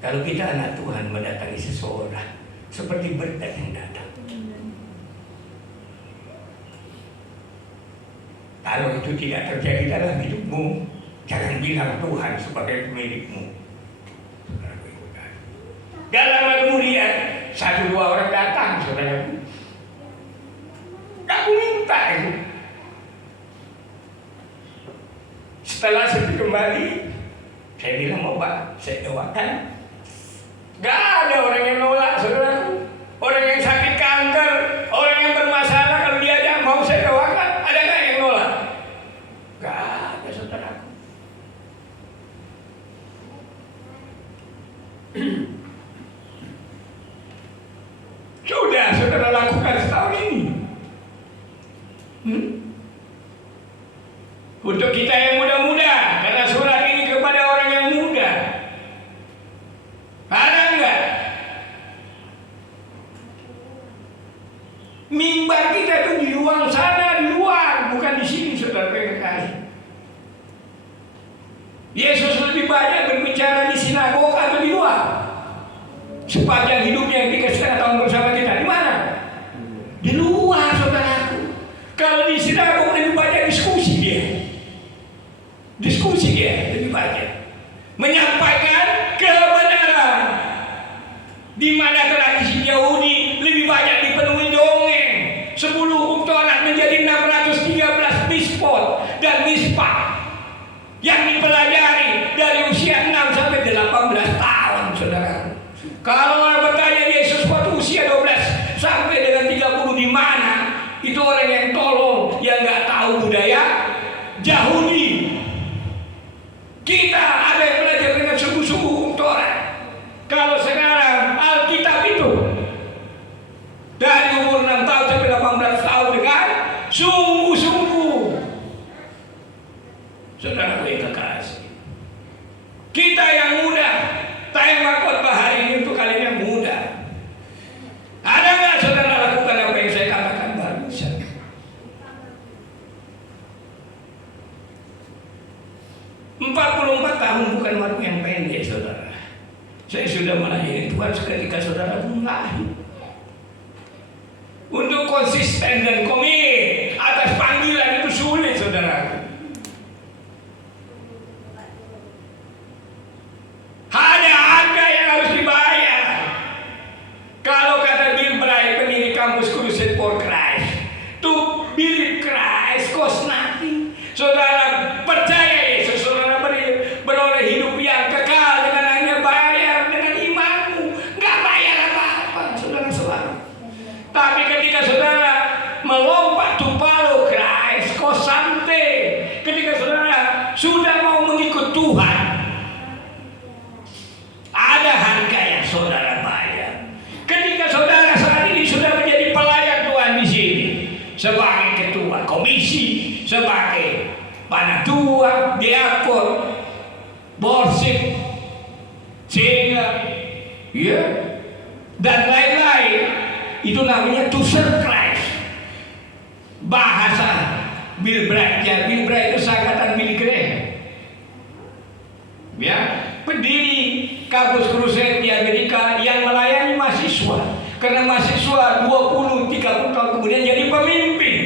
kalau kita anak Tuhan mendatangi seseorang, seperti berkat yang datang. Kalau itu tidak terjadi dalam hidupmu, jangan bilang Tuhan sebagai pemilikmu. Gak lama kemudian 1-2 orang datang, saudaraku. Aku minta itu. Setelah sepi kembali, saya bilang, mau Pak, saya doakan. Gak ada orang yang nolak, saudaraku. Orang yang sakit kanker, orang yang bermasalah, kalau diajak mau saya doakan, ada gak yang nolak? Gak ada, saudaraku. Sudah saudara lakukan setahun ini. Untuk kita yang muda-muda, karena surat ini kepada orang yang muda, ada enggak? Mimbar kita itu di luar sana, di luar, bukan di sini, saudara yang kekasih. Yesus lebih banyak berbicara di sinagog atau di luar? menjadi 613 mispot dan mispa yang dipelajari dari usia 6 sampai 18 tahun, saudara. Kalau orang bertanya Yesus waktu usia 12 sampai dengan 30 di mana? Itu orang yang tolol, yang nggak tahu budaya Yahudi. Kita ada yang belajar dengan sungguh-sungguh hukum Taurat. Kalau sekarang Alkitab itu dari umur 6 tahun sampai 18 tahun dengan sungguh-sungguh. Saudara yang kekasih, kita yang muda, tema khotbah hari ini untuk kalian yang muda. Ada nggak saudara lakukan apa yang saya katakan barusan? "44 tahun bukan waktu yang pendek, saudara. Saya sudah melayani Tuhan ketika saudara lahir. Untuk konsisten dan komit atas panggilan itu sulit, saudara. Hanya harga yang harus dibayar. Kalau kata Bill Bright, pendiri kampus Crusade for Christ, to believe Christ cost nothing. Saudara percaya Yesus, saudara beroleh hidup yang kekal dengan hanya bayar dengan imanmu. Nggak bayar apa-apa, saudara selalu. Tapi ketika saudara melompat to follow Christ, cost something. Ketika saudara sudah mau mengikut Tuhan, ada harga yang saudara bayar. Ketika saudara saat ini sudah menjadi pelayan Tuhan di sini, sebagai ketua komisi, sebagai panatua, diakon, worship, singer, ya, dan lain-lain, itu namanya to serve Christ. Bahasa Bill Bright itu sangkatan Billy Graham, ya, pendiri kampus Crusade di Amerika yang melayani mahasiswa. Karena mahasiswa 20-30 tahun kemudian jadi pemimpin.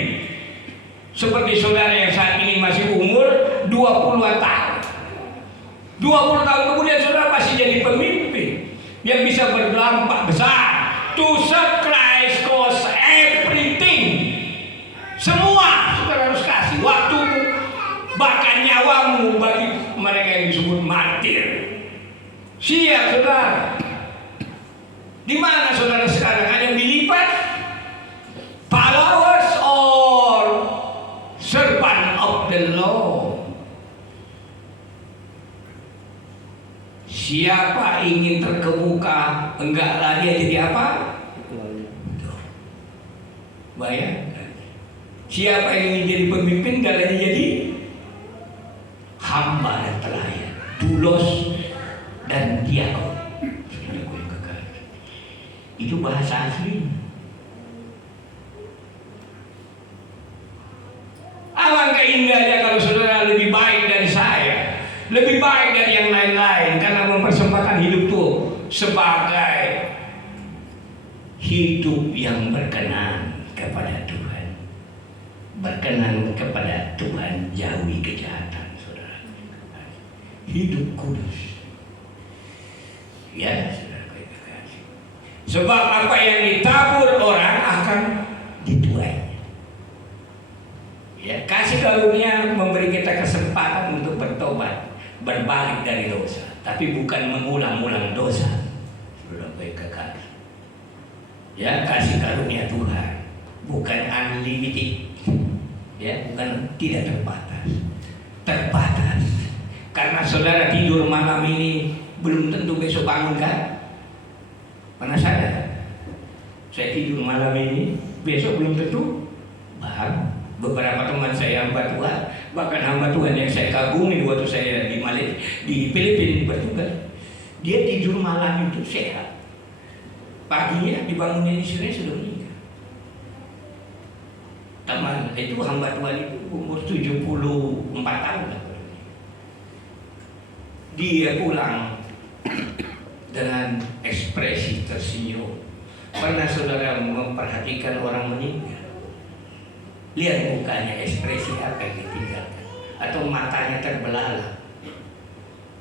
Seperti saudara yang saat ini masih umur 20 tahun. 20 tahun kemudian saudara masih jadi pemimpin yang bisa berdampak besar. To serve Christ cost everything. Semua saudara harus kasih waktumu, bahkan nyawamu bagi mereka yang disebut martir. Siap saudara. Di mana saudara sekarang? Hanya dilipat followers or servant of the law? Siapa ingin terkemuka, enggaklah dia jadi apa? Bayangkan. Siapa yang ingin jadi pemimpin, enggaklah dia jadi hamba dan pelayan, dulos dan diakon. Itu bahasa asli. Alangkah indahnya kalau saudara lebih baik dari saya, lebih baik dari yang lain-lain, karena mempersembahkan hidup itu sebagai hidup yang berkenan kepada Tuhan. Berkenan kepada Tuhan, jauhi kejahatan, saudara. Hidup kudus. Ya, saudara. Sebab apa yang ditabur orang akan dituai. Ya, kasih karunia memberi kita kesempatan untuk bertobat, berbalik dari dosa, tapi bukan mengulang-ulang dosa. Sudah baik kekal. Ya, kasih karunia Tuhan bukan unlimited. Ya, bukan tidak terbatas. Terbatas. Karena saudara tidur malam ini belum tentu besok bangun, kan? Mana saya tidur malam ini, besok belum tentu bangun. Beberapa teman saya hamba Tuhan, bahkan hamba Tuhan yang saya kagumi waktu saya di Filipina bertugas, dia tidur malam itu sehat, paginya dibangunin istrinya sudah meninggal. Teman itu hamba Tuhan itu umur 74 tahun lah. Dia pulang dengan ekspresi tersenyum. Pernah saudara memperhatikan orang meninggal? Lihat mukanya, ekspresi apa yang ditinggalkan? Atau matanya terbelalak?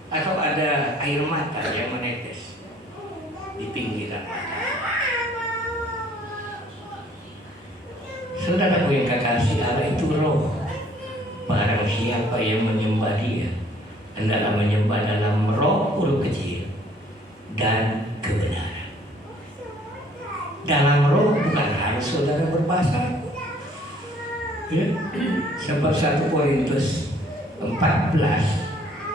Atau ada air mata yang menetes di pinggiran mata? Saudaraku yang kekasih, roh. Barang siapa yang menyembah dia, hendaklah menyembah dalam roh huruf kecil dan kebenaran. Dalam roh bukan harus saudara berbahasa. Ya. Sebab 1 Korintus 14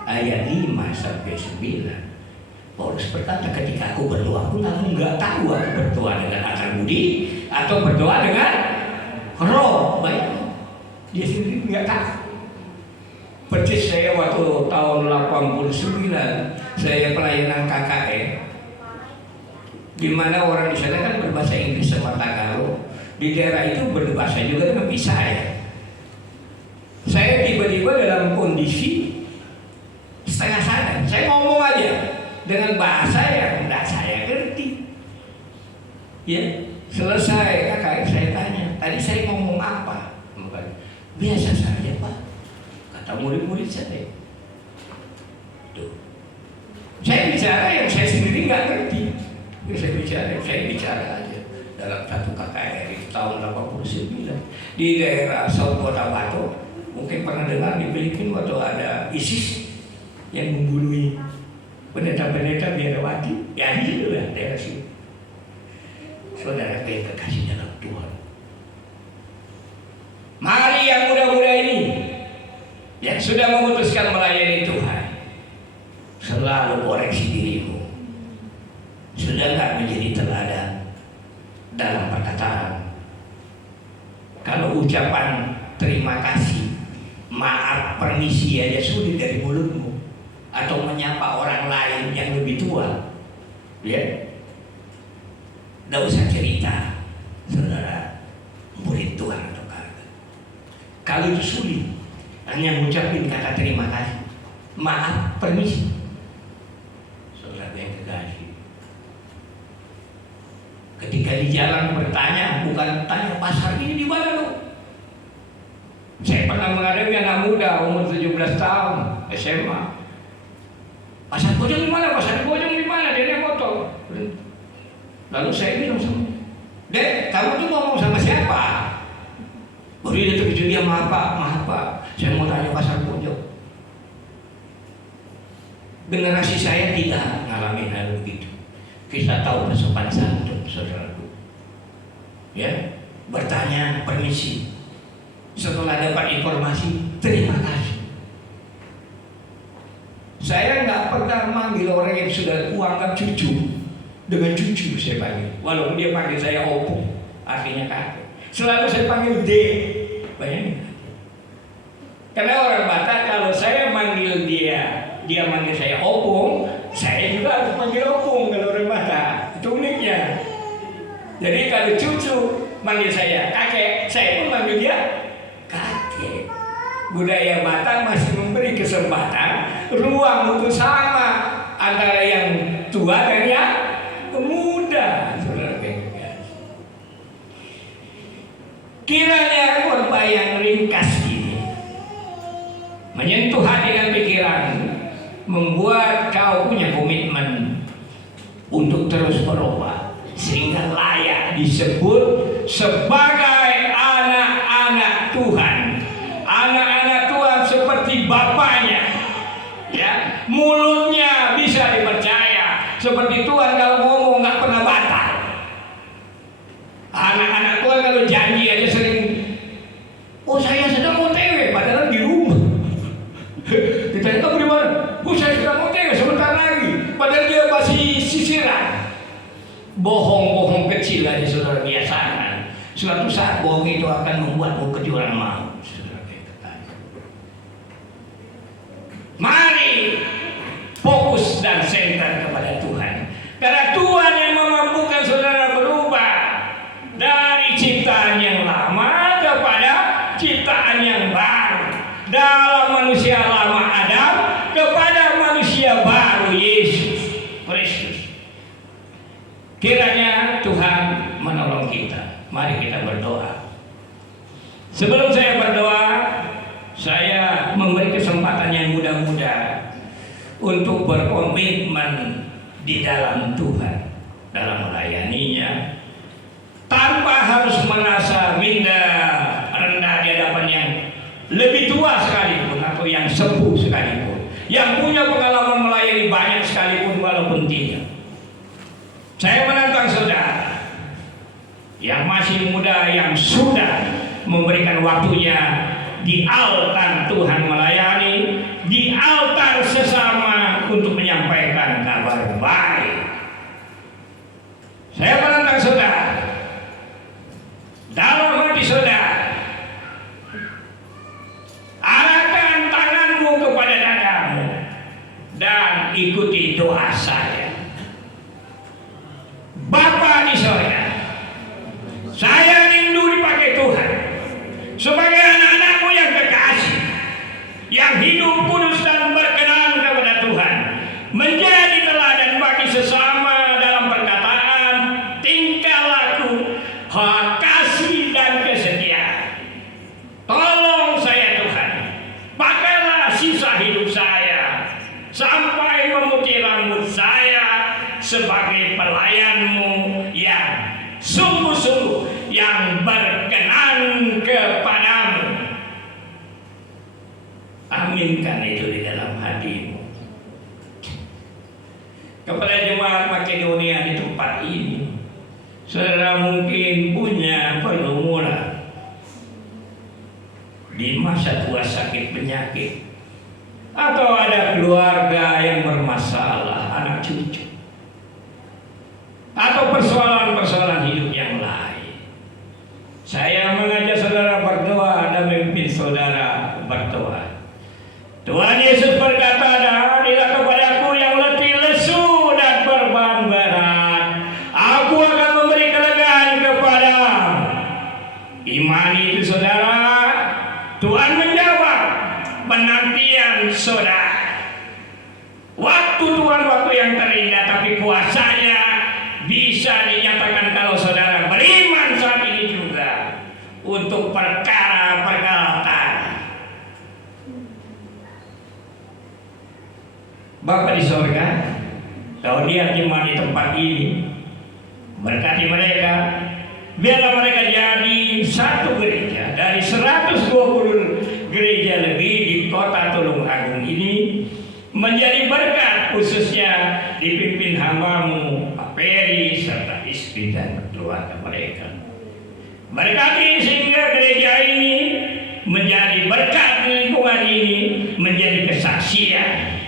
ayat 5 sampai 9, Paulus berkata, ketika aku berdoa, aku nggak tahu aku berdoa dengan akal budi atau berdoa dengan roh. Baik, dia sendiri nggak tahu. Persis saya waktu tahun 89 saya pelayanan KKN, di mana orang di sana kan berbahasa Inggris sama Tagalog. Di daerah itu berbahasa juga dengan Bisaya. Saya tiba-tiba dalam kondisi setengah sadar, saya ngomong aja dengan bahasa yang tidak saya ngerti. Ya, selesai KKN saya tanya, tadi saya ngomong apa? Biasa saja Pak, kata murid-murid saya. Tuh. Saya bicara yang saya sendiri nggak ngerti. Saya bicara aja dalam satu KKR di tahun 89 di daerah South Kota Batu. Mungkin pernah dengar di Filipina waktu ada ISIS yang membunuh pendeta-pendeta biarawati. Ya di situ lah daerah situ. Saudara yang terkasih dalam Tuhan, mari yang muda-muda ini yang sudah memutuskan melayani Tuhan, selalu koreksi dirimu. Sudah nggak menjadi teladan dalam perkataan? Kalau ucapan terima kasih, maaf, permisi aja sulit dari mulutmu, atau menyapa orang lain yang lebih tua, ya, nggak usah cerita, saudara, murid Tuhan atau kagak. Kalau itu sulit, hanya mengucapkan kata terima kasih, maaf, permisi, saudara yang terkasih. Ketika di jalan bertanya, bukan tanya pasar ini di mana lo? Saya pernah menghadapi anak muda umur 17 tahun SMA. Pasar Bojong di mana? Pasar Bojong di mana? Dia naik motor. Lalu saya bilang sama Dek, kamu tuh ngomong sama siapa? Baru dia terkejut, dia maaf pak, saya mau tanya pasar Bojong. Generasi saya tidak ngalamin hal begitu. Kita tahu bersopan santun, saudaraku. Ya, bertanya, permisi. Setelah dapat informasi, terima kasih. Saya nggak pernah manggil orang yang sudah kuanggap cucu dengan cucu saya panggil. Walaupun dia panggil saya opung, artinya kakek. Selalu saya panggil D. Bayangin. Karena orang Batak kalau saya manggil dia manggil saya opung, saya juga harus manggil opung kalau orang Batak. Itu uniknya. Jadi kalau cucu manggil saya kakek, saya pun manggil dia kakek. Budaya Batak masih memberi kesempatan ruang untuk sama antara yang tua dan yang muda. Saudara kekasih, kiranya khotbah yang ringkas ini menyentuh hati dan pikiran, membuat kau punya komitmen untuk terus berubah sehingga layak disebut sebagai anak-anak Tuhan. Anak-anak Tuhan seperti bapaknya, ya, mulutnya bisa dipercaya. Seperti Tuhan kalau ngomong nggak pernah batal. Anak-anak Tuhan kalau janji aja sering, oh saya sedang OTW, padahal di rumah. Ditanya kamu di mana? Oh saya sedang OTW sebentar lagi, padahal dia masih sisiran. Bohong-bohong kecil aja saudara biasakan. Suatu saat bohong itu akan membuatmu ke jurang maut. Mari fokus dan senter kepada Tuhan, karena Tuhan yang memampukan saudara berubah dari ciptaan yang lama kepada ciptaan yang baru, dalam manusia lama Adam kepada manusia baru Yesus Kristus. Kiranya Tuhan menolong kita. Mari kita berdoa. Sebelum saya berdoa, saya memberi kesempatan yang muda-muda untuk berkomitmen di dalam Tuhan, dalam melayaninya, tanpa harus merasa minder, rendah di hadapan yang lebih tua sekalipun atau yang sepuh sekalipun, yang punya pengalaman melayani banyak sekalipun walaupun tidak. Saya menantang saudara yang masih muda, yang sudah memberikan waktunya di altar Tuhan melayani, di altar sesama untuk menyampaikan kabar baik. Saya menantang saudara, dalam hati saudara, arahkan tanganmu kepada dadamu dan ikuti doa saya. Bapa di sorga, saya rindu dipakai Tuhan sebagai anak-anakmu yang kekasih, yang hidup kudus dan berkenan kepada Tuhan, menjadi teladan bagi sesama dalam perkataan, tingkah laku, kasih dan kesetiaan. Tolong saya Tuhan, pakailah sisa hidup saya sampai memutih rambut saya sebagai pelayanmu yang sungguh-sungguh, yang berkenan kepadamu. Aminkan itu di dalam hatimu. Kepada jemaat Makedonia di tempat ini, saudara mungkin punya pergumulan di masa tua, sakit penyakit, atau ada keluarga yang bermasalah, anak cucu, atau persoalan-persoalan hidup yang lain. Saya mengajak saudara berdoa dan memimpin saudara berdoa. Tuhan Yesus berkata, "Datanglah kepadaku yang letih lesu dan beban berat, aku akan memberi kelegaan kepadamu." Imani itu saudara, Tuhan menjawab penantian saudara. Waktu Tuhan waktu yang terindah, tapi kuasanya bisa dinyatakan kalau saudara beriman saat ini juga untuk perkara-perkara tadi. Bapa di sorga, Kau lihat jemaat di tempat ini, berkati mereka, biarlah mereka jadi satu gereja dari 120 gereja lebih di kota Tulungagung ini, menjadi berkat khususnya dipimpin hamba-Mu Pak Peri serta istri dan keluarga mereka. Berkati sehingga gereja ini menjadi berkat, lingkungan ini menjadi kesaksian.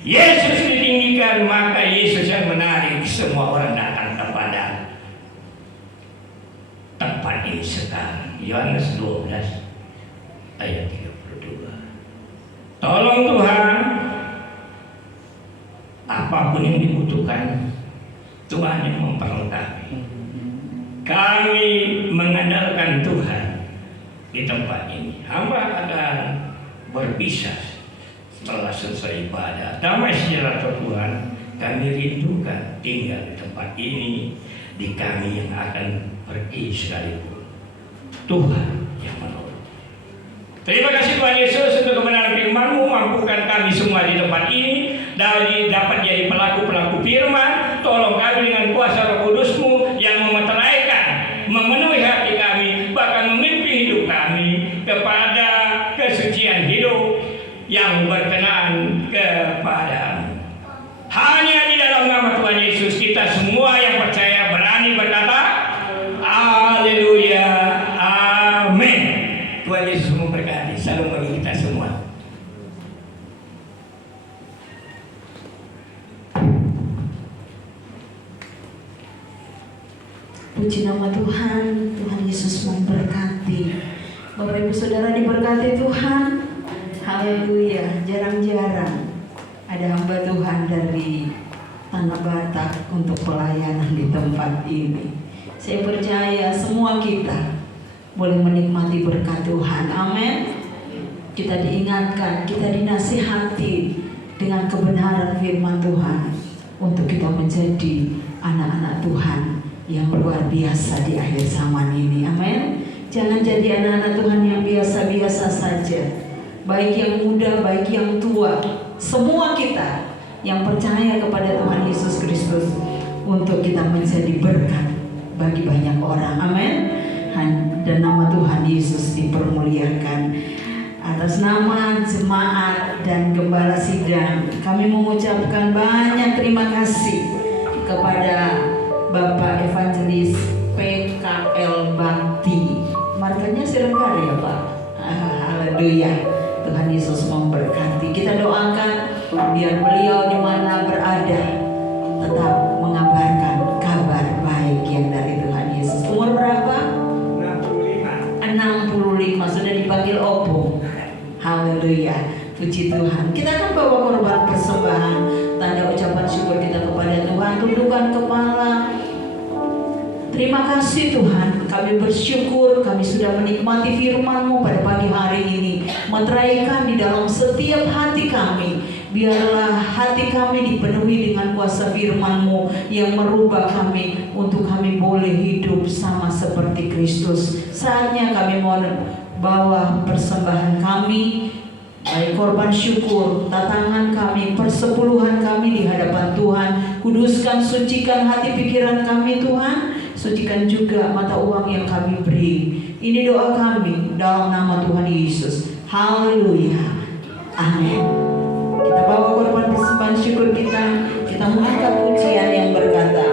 Yesus ditinggikan, maka Yesus yang menarik semua orang datang kepada tempat ini sekarang. Yohanes 12 ayat 32. Tolong Tuhan, apapun yang dibutuhkan, Tuhan yang memperlengkapi. Kami mengandalkan Tuhan di tempat ini. Hamba akan berpisah setelah selesai ibadah. Damai sejahtera Tuhan kami rindukan tinggal di tempat ini, di kami yang akan pergi sekalipun. Tuhan yang menolong. Terima kasih Tuhan Yesus untuk kebenaran firman-Mu. Mampukan kami semua di tempat ini dapat jadi pelaku-pelaku firman. Tolong kami dengan kuasa Roh Kudus-Mu yang memeteraikan, memenuhi hati kami, bahkan memimpin hidup kami kepada kesucian hidup yang berkenan kepada-Mu. Hanya di dalam nama Tuhan Yesus kita semua yang percaya berani berkata haleluya, amin. Tuhan Yesus memberkati. Salam bagi kita semua. Puji nama Tuhan. Tuhan Yesus memberkati. Bapak Ibu Saudara diberkati Tuhan. Haleluya. Jarang-jarang ada hamba Tuhan dari Tanah Batak untuk pelayanan di tempat ini. Saya percaya semua kita boleh menikmati berkat Tuhan. Amin. Kita diingatkan, kita dinasihati dengan kebenaran firman Tuhan untuk kita menjadi anak-anak Tuhan yang luar biasa di akhir zaman ini. Amin. Jangan jadi anak-anak Tuhan yang biasa-biasa saja. Baik yang muda, baik yang tua, semua kita yang percaya kepada Tuhan Yesus Kristus untuk kita menjadi berkat bagi banyak orang. Amin. Dan nama Tuhan Yesus dipermuliakan. Atas nama jemaat dan gembala sidang, kami mengucapkan banyak terima kasih kepada Bapak Evangelis PKL Bakti. Markanya Sirenggar ya Pak. Haleluya. Tuhan Yesus memberkati. Kita doakan biar beliau di mana berada tetap mengabarkan kabar baik yang dari Tuhan Yesus. Umur berapa? 65. Sudah dipanggil opung. Haleluya. Puji Tuhan. Kita akan bawa korban persembahan, tanda ucapan syukur kita kepada Tuhan. Tundukkan kepala. Terima kasih Tuhan, kami bersyukur kami sudah menikmati firman-Mu pada pagi hari ini, meteraikan di dalam setiap hati kami. Biarlah hati kami dipenuhi dengan kuasa firman-Mu yang merubah kami untuk kami boleh hidup sama seperti Kristus. Saatnya kami mau bawa persembahan kami, baik korban syukur, tatangan kami, persepuluhan kami di hadapan Tuhan. Kuduskan, sucikan hati pikiran kami Tuhan. Sucikan juga mata uang yang kami beri. Ini doa kami dalam nama Tuhan Yesus. Haleluya. Amin. Kita bawa korban persembahan syukur kita. Kita mengangkat pujian yang berkata,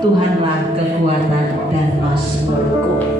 Tuhanlah kekuatan dan mazmurku.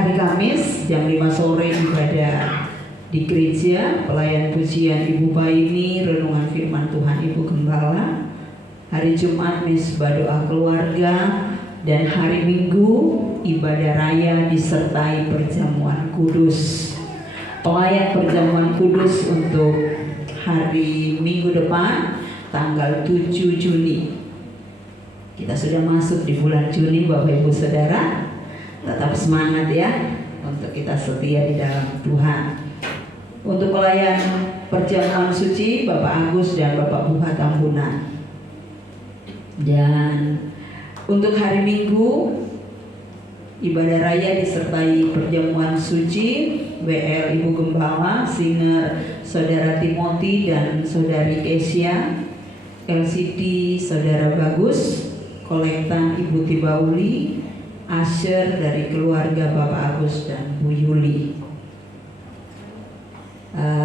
hari Kamis jam 5 sore ibadah di gereja, pelayan pujian Ibu Baini, renungan firman Tuhan Ibu Gembala. Hari Jumat misbah doa keluarga, dan hari Minggu ibadah raya disertai perjamuan kudus. pelayan perjamuan kudus untuk hari Minggu depan tanggal 7 Juni. Kita sudah masuk di bulan Juni, Bapak Ibu Saudara. Tetap semangat ya untuk kita setia di dalam Tuhan. Untuk pelayan perjamuan suci Bapak Agus dan Bapak Buha Tambunan. Dan untuk hari Minggu ibadah raya disertai perjamuan suci WL Ibu Gembala, Singer Saudara Timothy dan Saudari Kesia, LCD Saudara Bagus, Kolektan Ibu Tibauli, Asher dari keluarga Bapak Agus dan Bu Yuli.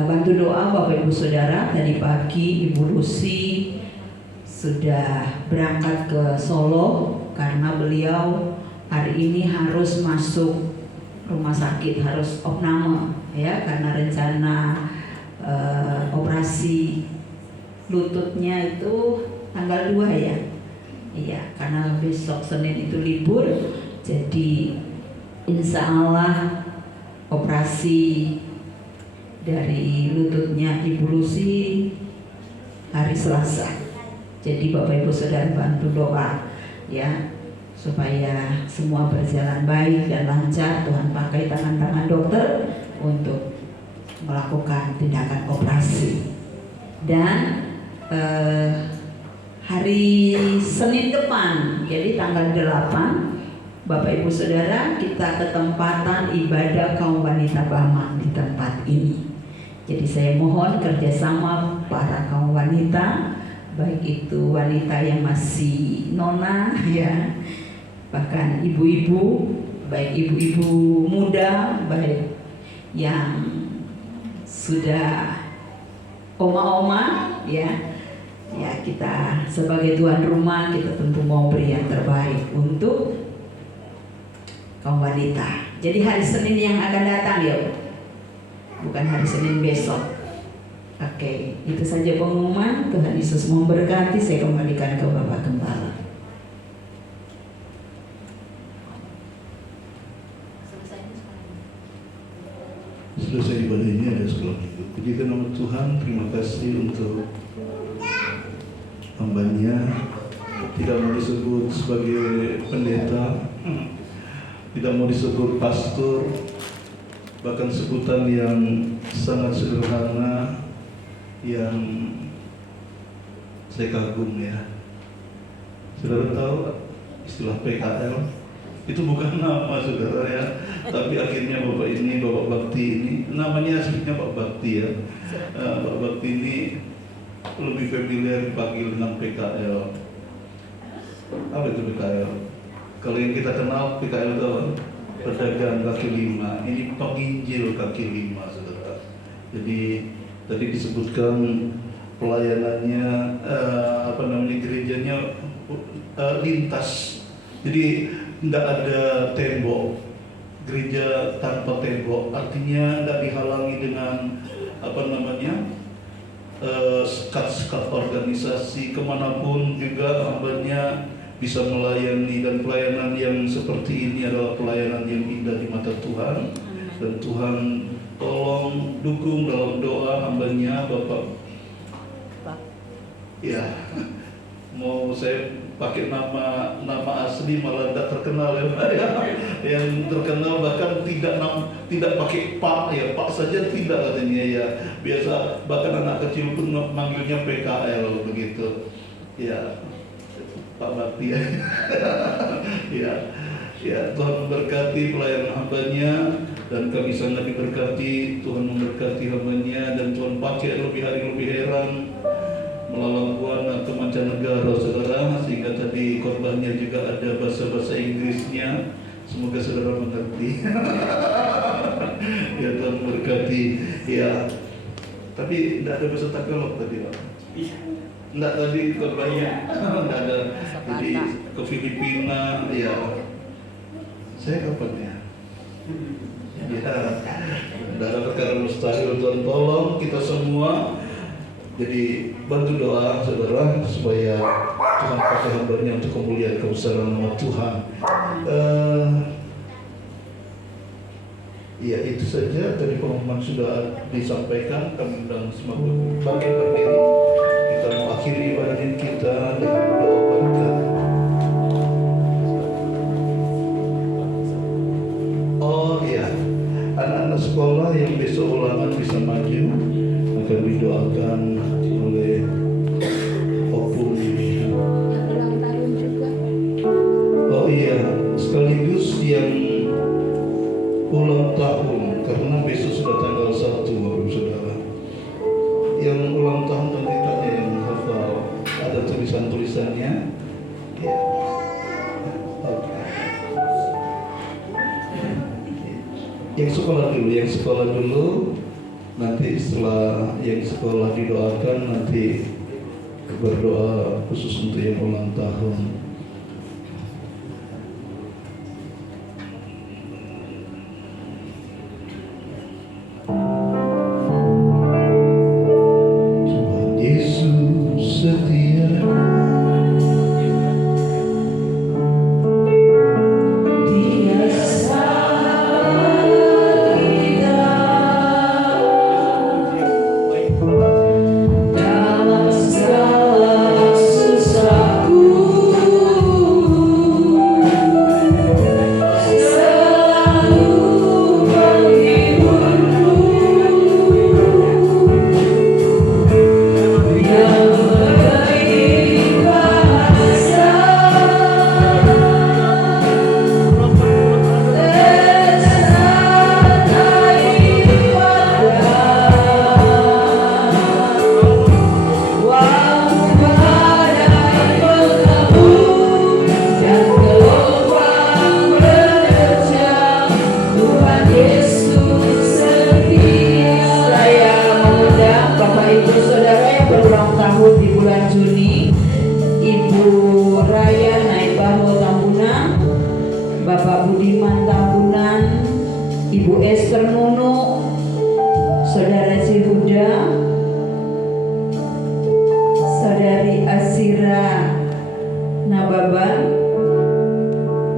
Bantu doa Bapak Ibu Saudara, tadi pagi Ibu Lucy sudah berangkat ke Solo karena beliau hari ini harus masuk rumah sakit, harus opname ya, karena rencana operasi lututnya itu tanggal 2 ya. Iya, karena besok Senin itu libur, jadi insya Allah operasi dari lututnya Ibu Lucy hari Selasa. Jadi Bapak Ibu Saudara bantu doa ya, supaya semua berjalan baik dan lancar. Tuhan pakai tangan-tangan dokter untuk melakukan tindakan operasi. Dan hari Senin depan, jadi tanggal 8, Bapak Ibu Saudara, kita ketempatan ibadah kaum wanita Bamang di tempat ini. Jadi saya mohon kerjasama para kaum wanita, baik itu wanita yang masih nona ya, bahkan ibu-ibu, baik ibu-ibu muda, baik yang sudah oma-oma ya. Ya, kita sebagai tuan rumah kita tentu mau beri yang terbaik untuk kaum wanita. Jadi hari Senin yang akan datang ya, bukan hari Senin besok. Oke, itu saja pengumuman. Tuhan Yesus memberkati. Saya kembalikan ke Bapak Gembala. Selesai ibadah ini ada sekolah minggu. Pujikan nama Tuhan, terima kasih untuk hambanya. Tidak mau disebut sebagai pendeta, tidak mau disebut pastor, bahkan sebutan yang sangat sederhana yang saya kagum ya. Saudara tahu istilah PKL? Itu bukan nama saudara ya, tapi akhirnya Bapak ini, Bapak Bakti ini, namanya aslinya Pak Bakti ya. Pak Bakti ini lebih familiar dipanggil dengan PKL. Apa itu PKL? Kalau yang kita kenal PKL itu apa? Pedagang kaki lima. Ini penginjil kaki lima saudara. Jadi tadi disebutkan pelayanannya, gerejanya lintas. Jadi tidak ada tembok, gereja tanpa tembok, artinya tidak dihalangi dengan sekat-sekat organisasi. Kemanapun juga hambanya bisa melayani, dan pelayanan yang seperti ini adalah pelayanan yang indah di mata Tuhan. Dan Tuhan tolong dukung dalam doa hambanya Bapak. Ya, mau saya pakai nama asli malah tidak terkenal ya Pak ya. Yang terkenal bahkan tidak pakai Pak ya, Pak saja tidak katanya ya. Biasa bahkan anak kecil pun manggilnya PKL begitu. Ya, Pak Bakti ya. Ya, Tuhan memberkati pelayanan hambanya, dan kami sangat diberkati. Tuhan memberkati hambanya, dan Tuhan pakai lebih hari lebih heran melawan Buana ke mancanegara saudara, sehingga tadi korbannya juga ada bahasa-bahasa Inggrisnya. Semoga saudara mengerti. Ya, Tuhan memberkati. Ya, tapi tidak ada bahasa Tagalog tadi Pak. Tidak tadi korbannya. Tidak ada. Jadi ke Filipina ya. Saya kapan ya? Ya, dalam perkara mustahil. Tuhan tolong kita semua. Jadi bantu doa saudara supaya Tuhan pakai hambanya untuk kemuliaan kebesaran nama Tuhan. Ya itu saja, tadi pengumuman sudah disampaikan. Kami undang semua bangkit berdiri. Kita mengakhiri ibadah ini kita dengan doa berkat. Oh iya, anak-anak sekolah yang besok ulangan bisa maju, akan didoakan oleh Opung. Ulang tahun juga. Oh iya, sekaligus yang ulang tahun, karena besok sudah tanggal 1, Bapak Saudara. Yang ulang tahun tentu tanya yang hafal, ada tulisan-tulisannya. Ya. Oke. Yang sekolah dulu, nanti setelah yang sekolah didoakan, nanti berdoa khusus untuk yang ulang tahun. Tuhan Yesus setia, Dia sahabat kita dalam segala susahku, selalu menghiburku, yang baik bahasa. Di bulan Juni, Ibu Raya naik Bahu Tambunan, Bapak Budiman Tambunan, Ibu Esther Nunu, Saudara Cihuda, Saudari Asira Nababan,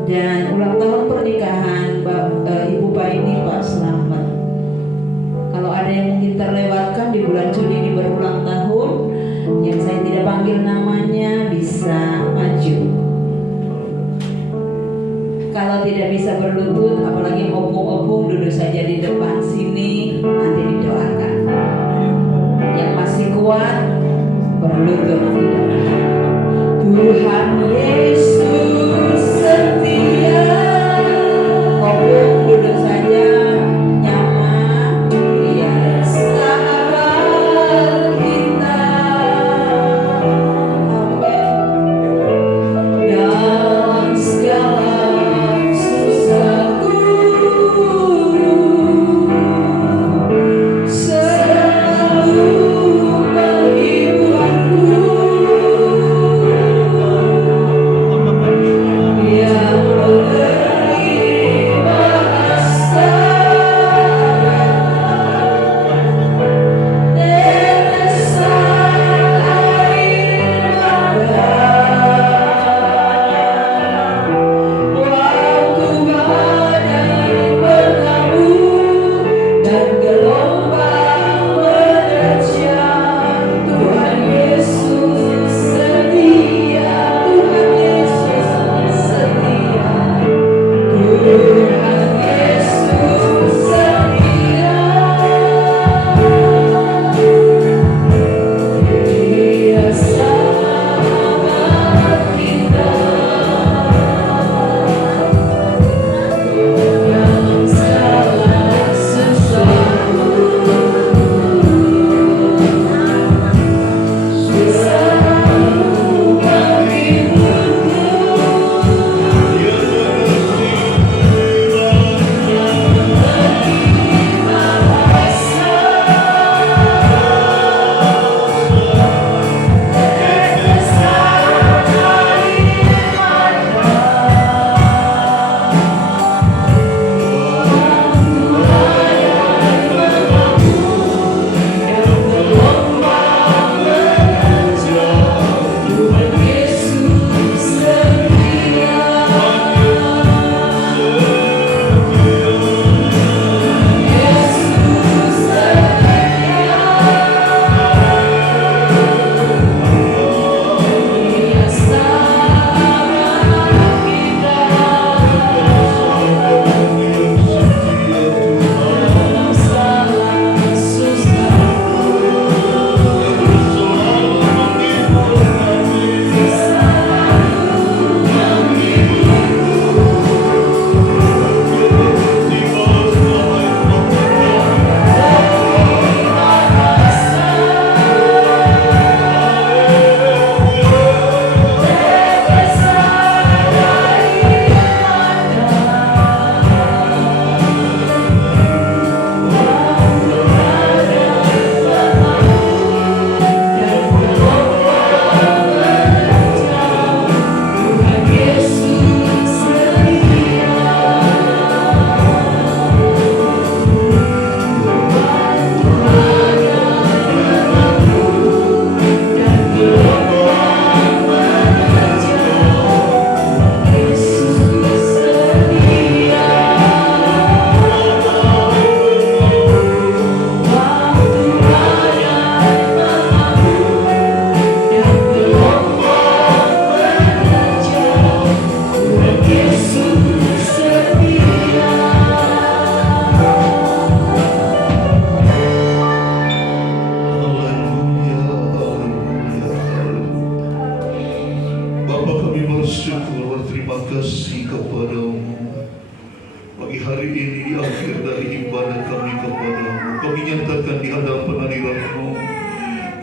dan ulang tahun pernikahan Ibu Paini Pak Selamat. Kalau ada yang mungkin terlewatkan di bulan Juni ini berulang tahun, yang saya tidak panggil namanya bisa maju. Kalau tidak bisa berlutut, apalagi opung-opung, duduk saja di depan sini, nanti didoakan. Yang masih kuat, berlutut di depan. Tuhan Yesus setia. Opung duduk saja, nyaman. Dia sahabat kita. Amin. Dalam segala susahku, selalu menghiburku,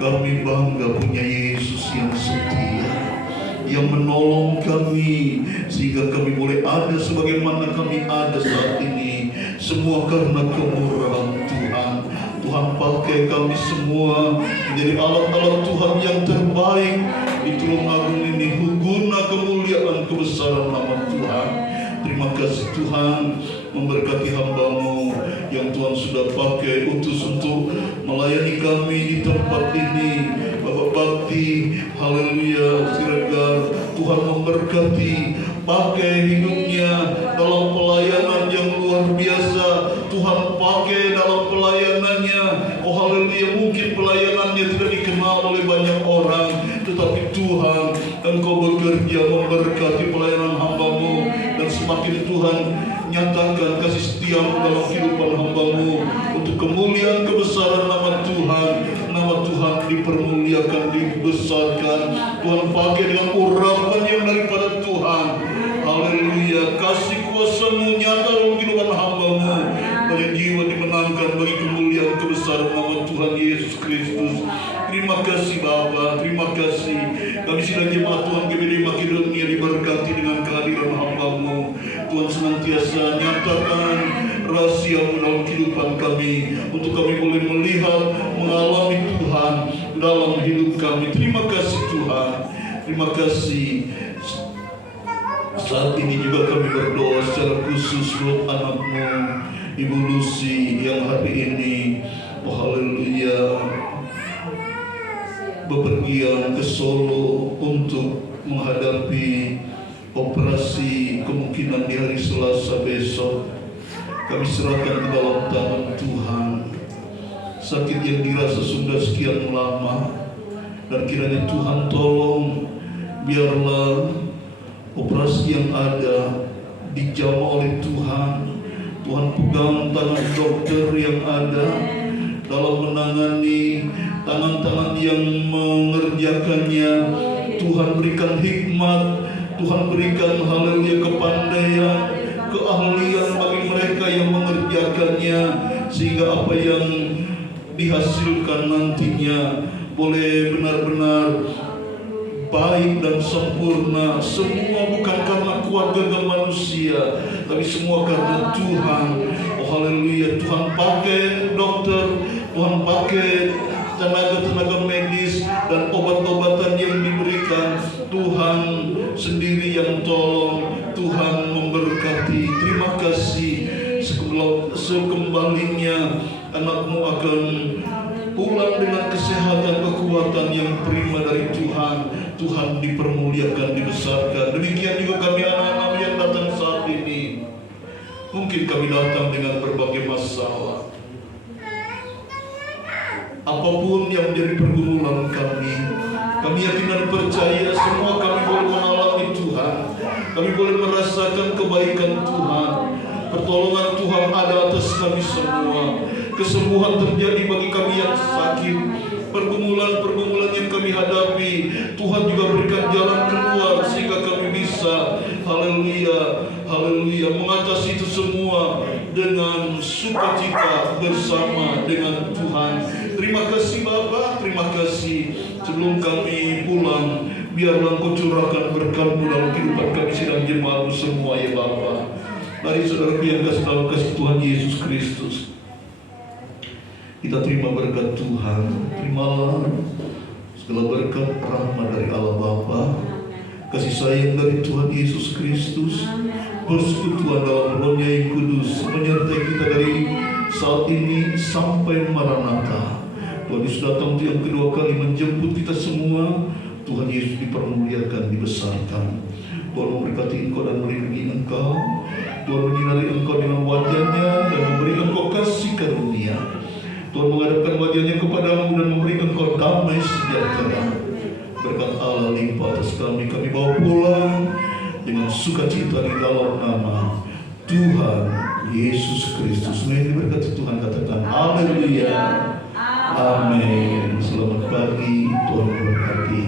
Kami bangga punya Yesus yang setia, yang menolong kami sehingga kami boleh ada sebagaimana kami ada saat ini. Semua karena kemurahan Tuhan. Tuhan pakai kami semua menjadi alat-alat Tuhan yang terbaik di Tulung Agung ini, guna kemuliaan kebesaran nama Tuhan. Terima kasih Tuhan, memberkati hamba-Mu yang Tuhan sudah pakai utus untuk melayani kami di tempat ini. Bapak Bakti, haleluya, silakan Tuhan memberkati, pakai hidupnya dalam pelayanan yang luar biasa. Tuhan pakai dalam pelayanannya, oh haleluya, mungkin pelayanannya tidak dikenal oleh banyak orang, tetapi Tuhan, Engkau bekerja memberkati pelayanan hamba-Mu, dan semakin Tuhan nyatakan kasih setia-Mu dalam kehidupan hamba-Mu untuk kemuliaan kebesaran nama Tuhan. Nama Tuhan dipermuliakan, dibesarkan. Tuhan pakai dengan urapan yang daripada Tuhan. Haleluya, kasih kuasa-Mu nyata dalam kehidupan hamba-Mu. Banyak jiwa dimenangkan bagi kemuliaan kebesaran nama Tuhan Yesus Kristus. Terima kasih Bapa, terima kasih. Kami sidang jemaat Tuhan GBD Makedonia diberkati dengan kehadiran hamba-Mu. Tuhan senantiasa nyatakan rahasia-Mu dalam kehidupan kami, untuk kami boleh melihat, mengalami Tuhan dalam hidup kami. Terima kasih Tuhan, terima kasih. Saat ini juga kami berdoa secara khusus buat anak-Mu, Ibu Lucy, yang hari ini, oh haleluya, bepergian ke Solo untuk menghadapi operasi kemungkinan di hari Selasa besok. Kami serahkan ke dalam tangan Tuhan sakit yang dirasa sudah sekian lama, dan kiranya Tuhan tolong, biarlah operasi yang ada dijamah oleh Tuhan. Tuhan pegang tangan dokter yang ada dalam menangani, tangan-tangan yang mengerjakannya. Tuhan berikan hikmat, Tuhan berikan haleluya kepandaian, keahlian bagi mereka yang mengerjakannya, sehingga apa yang dihasilkan nantinya boleh benar-benar baik dan sempurna. Semua bukan karena kuat gagah manusia, tapi semua karena Tuhan. Oh haleluya, Tuhan pakai dokter, Tuhan pakai tenaga-tenaga medis, dan obat-obatan yang diberikan. Tuhan sendiri yang tolong, Tuhan memberkati. Terima kasih. Sekembalinya anak-Mu akan pulang dengan kesehatan, kekuatan yang prima dari Tuhan. Tuhan dipermuliakan, dibesarkan. Demikian juga kami anak-anak yang datang saat ini. Mungkin kami datang dengan berbagai masalah. Apapun yang menjadi pergumulan kami yakin dan percaya semua kami boleh mengalami Tuhan. Kami boleh merasakan kebaikan Tuhan. Pertolongan Tuhan ada atas kami semua. Kesembuhan terjadi bagi kami yang sakit. Pergumulan-pergumulan yang kami hadapi, Tuhan juga berikan jalan keluar sehingga kami bisa, haleluya, haleluya, mengatasi itu semua dengan sukacita bersama dengan Tuhan. Terima kasih Bapa, terima kasih. Sebelum kami pulang, biarlah Engkau curahkan berkat-Mu dalam kehidupan kami sidang jemaat semua ya Bapa. Mari saudara yang kasih dalam kasih Tuhan Yesus Kristus, kita terima berkat Tuhan. Terimalah segala berkat rahmat dari Allah Bapa, kasih sayang dari Tuhan Yesus Kristus, persekutuan dalam Roh-Nya yang kudus menyertai kita dari saat ini sampai Maranatha. Tuhan Yesus datang untuk yang kedua kali menjemput kita semua. Tuhan Yesus dipermuliakan, dibesarkan. Tuhan memberkati engkau dan melindungi engkau. Tuhan menyinari engkau dengan wajah-Nya dan memberikan engkau kasih karunia. Tuhan menghadapkan wajah-Nya kepadamu dan memberikan engkau damai sejahtera. Berkat Allah limpah atas kami. Kami bawa pulang dengan sukacita di dalam nama Tuhan Yesus Kristus. Mari diberkati Tuhan, katakan haleluya. Amin. Selamat pagi, Tuhan memberkati.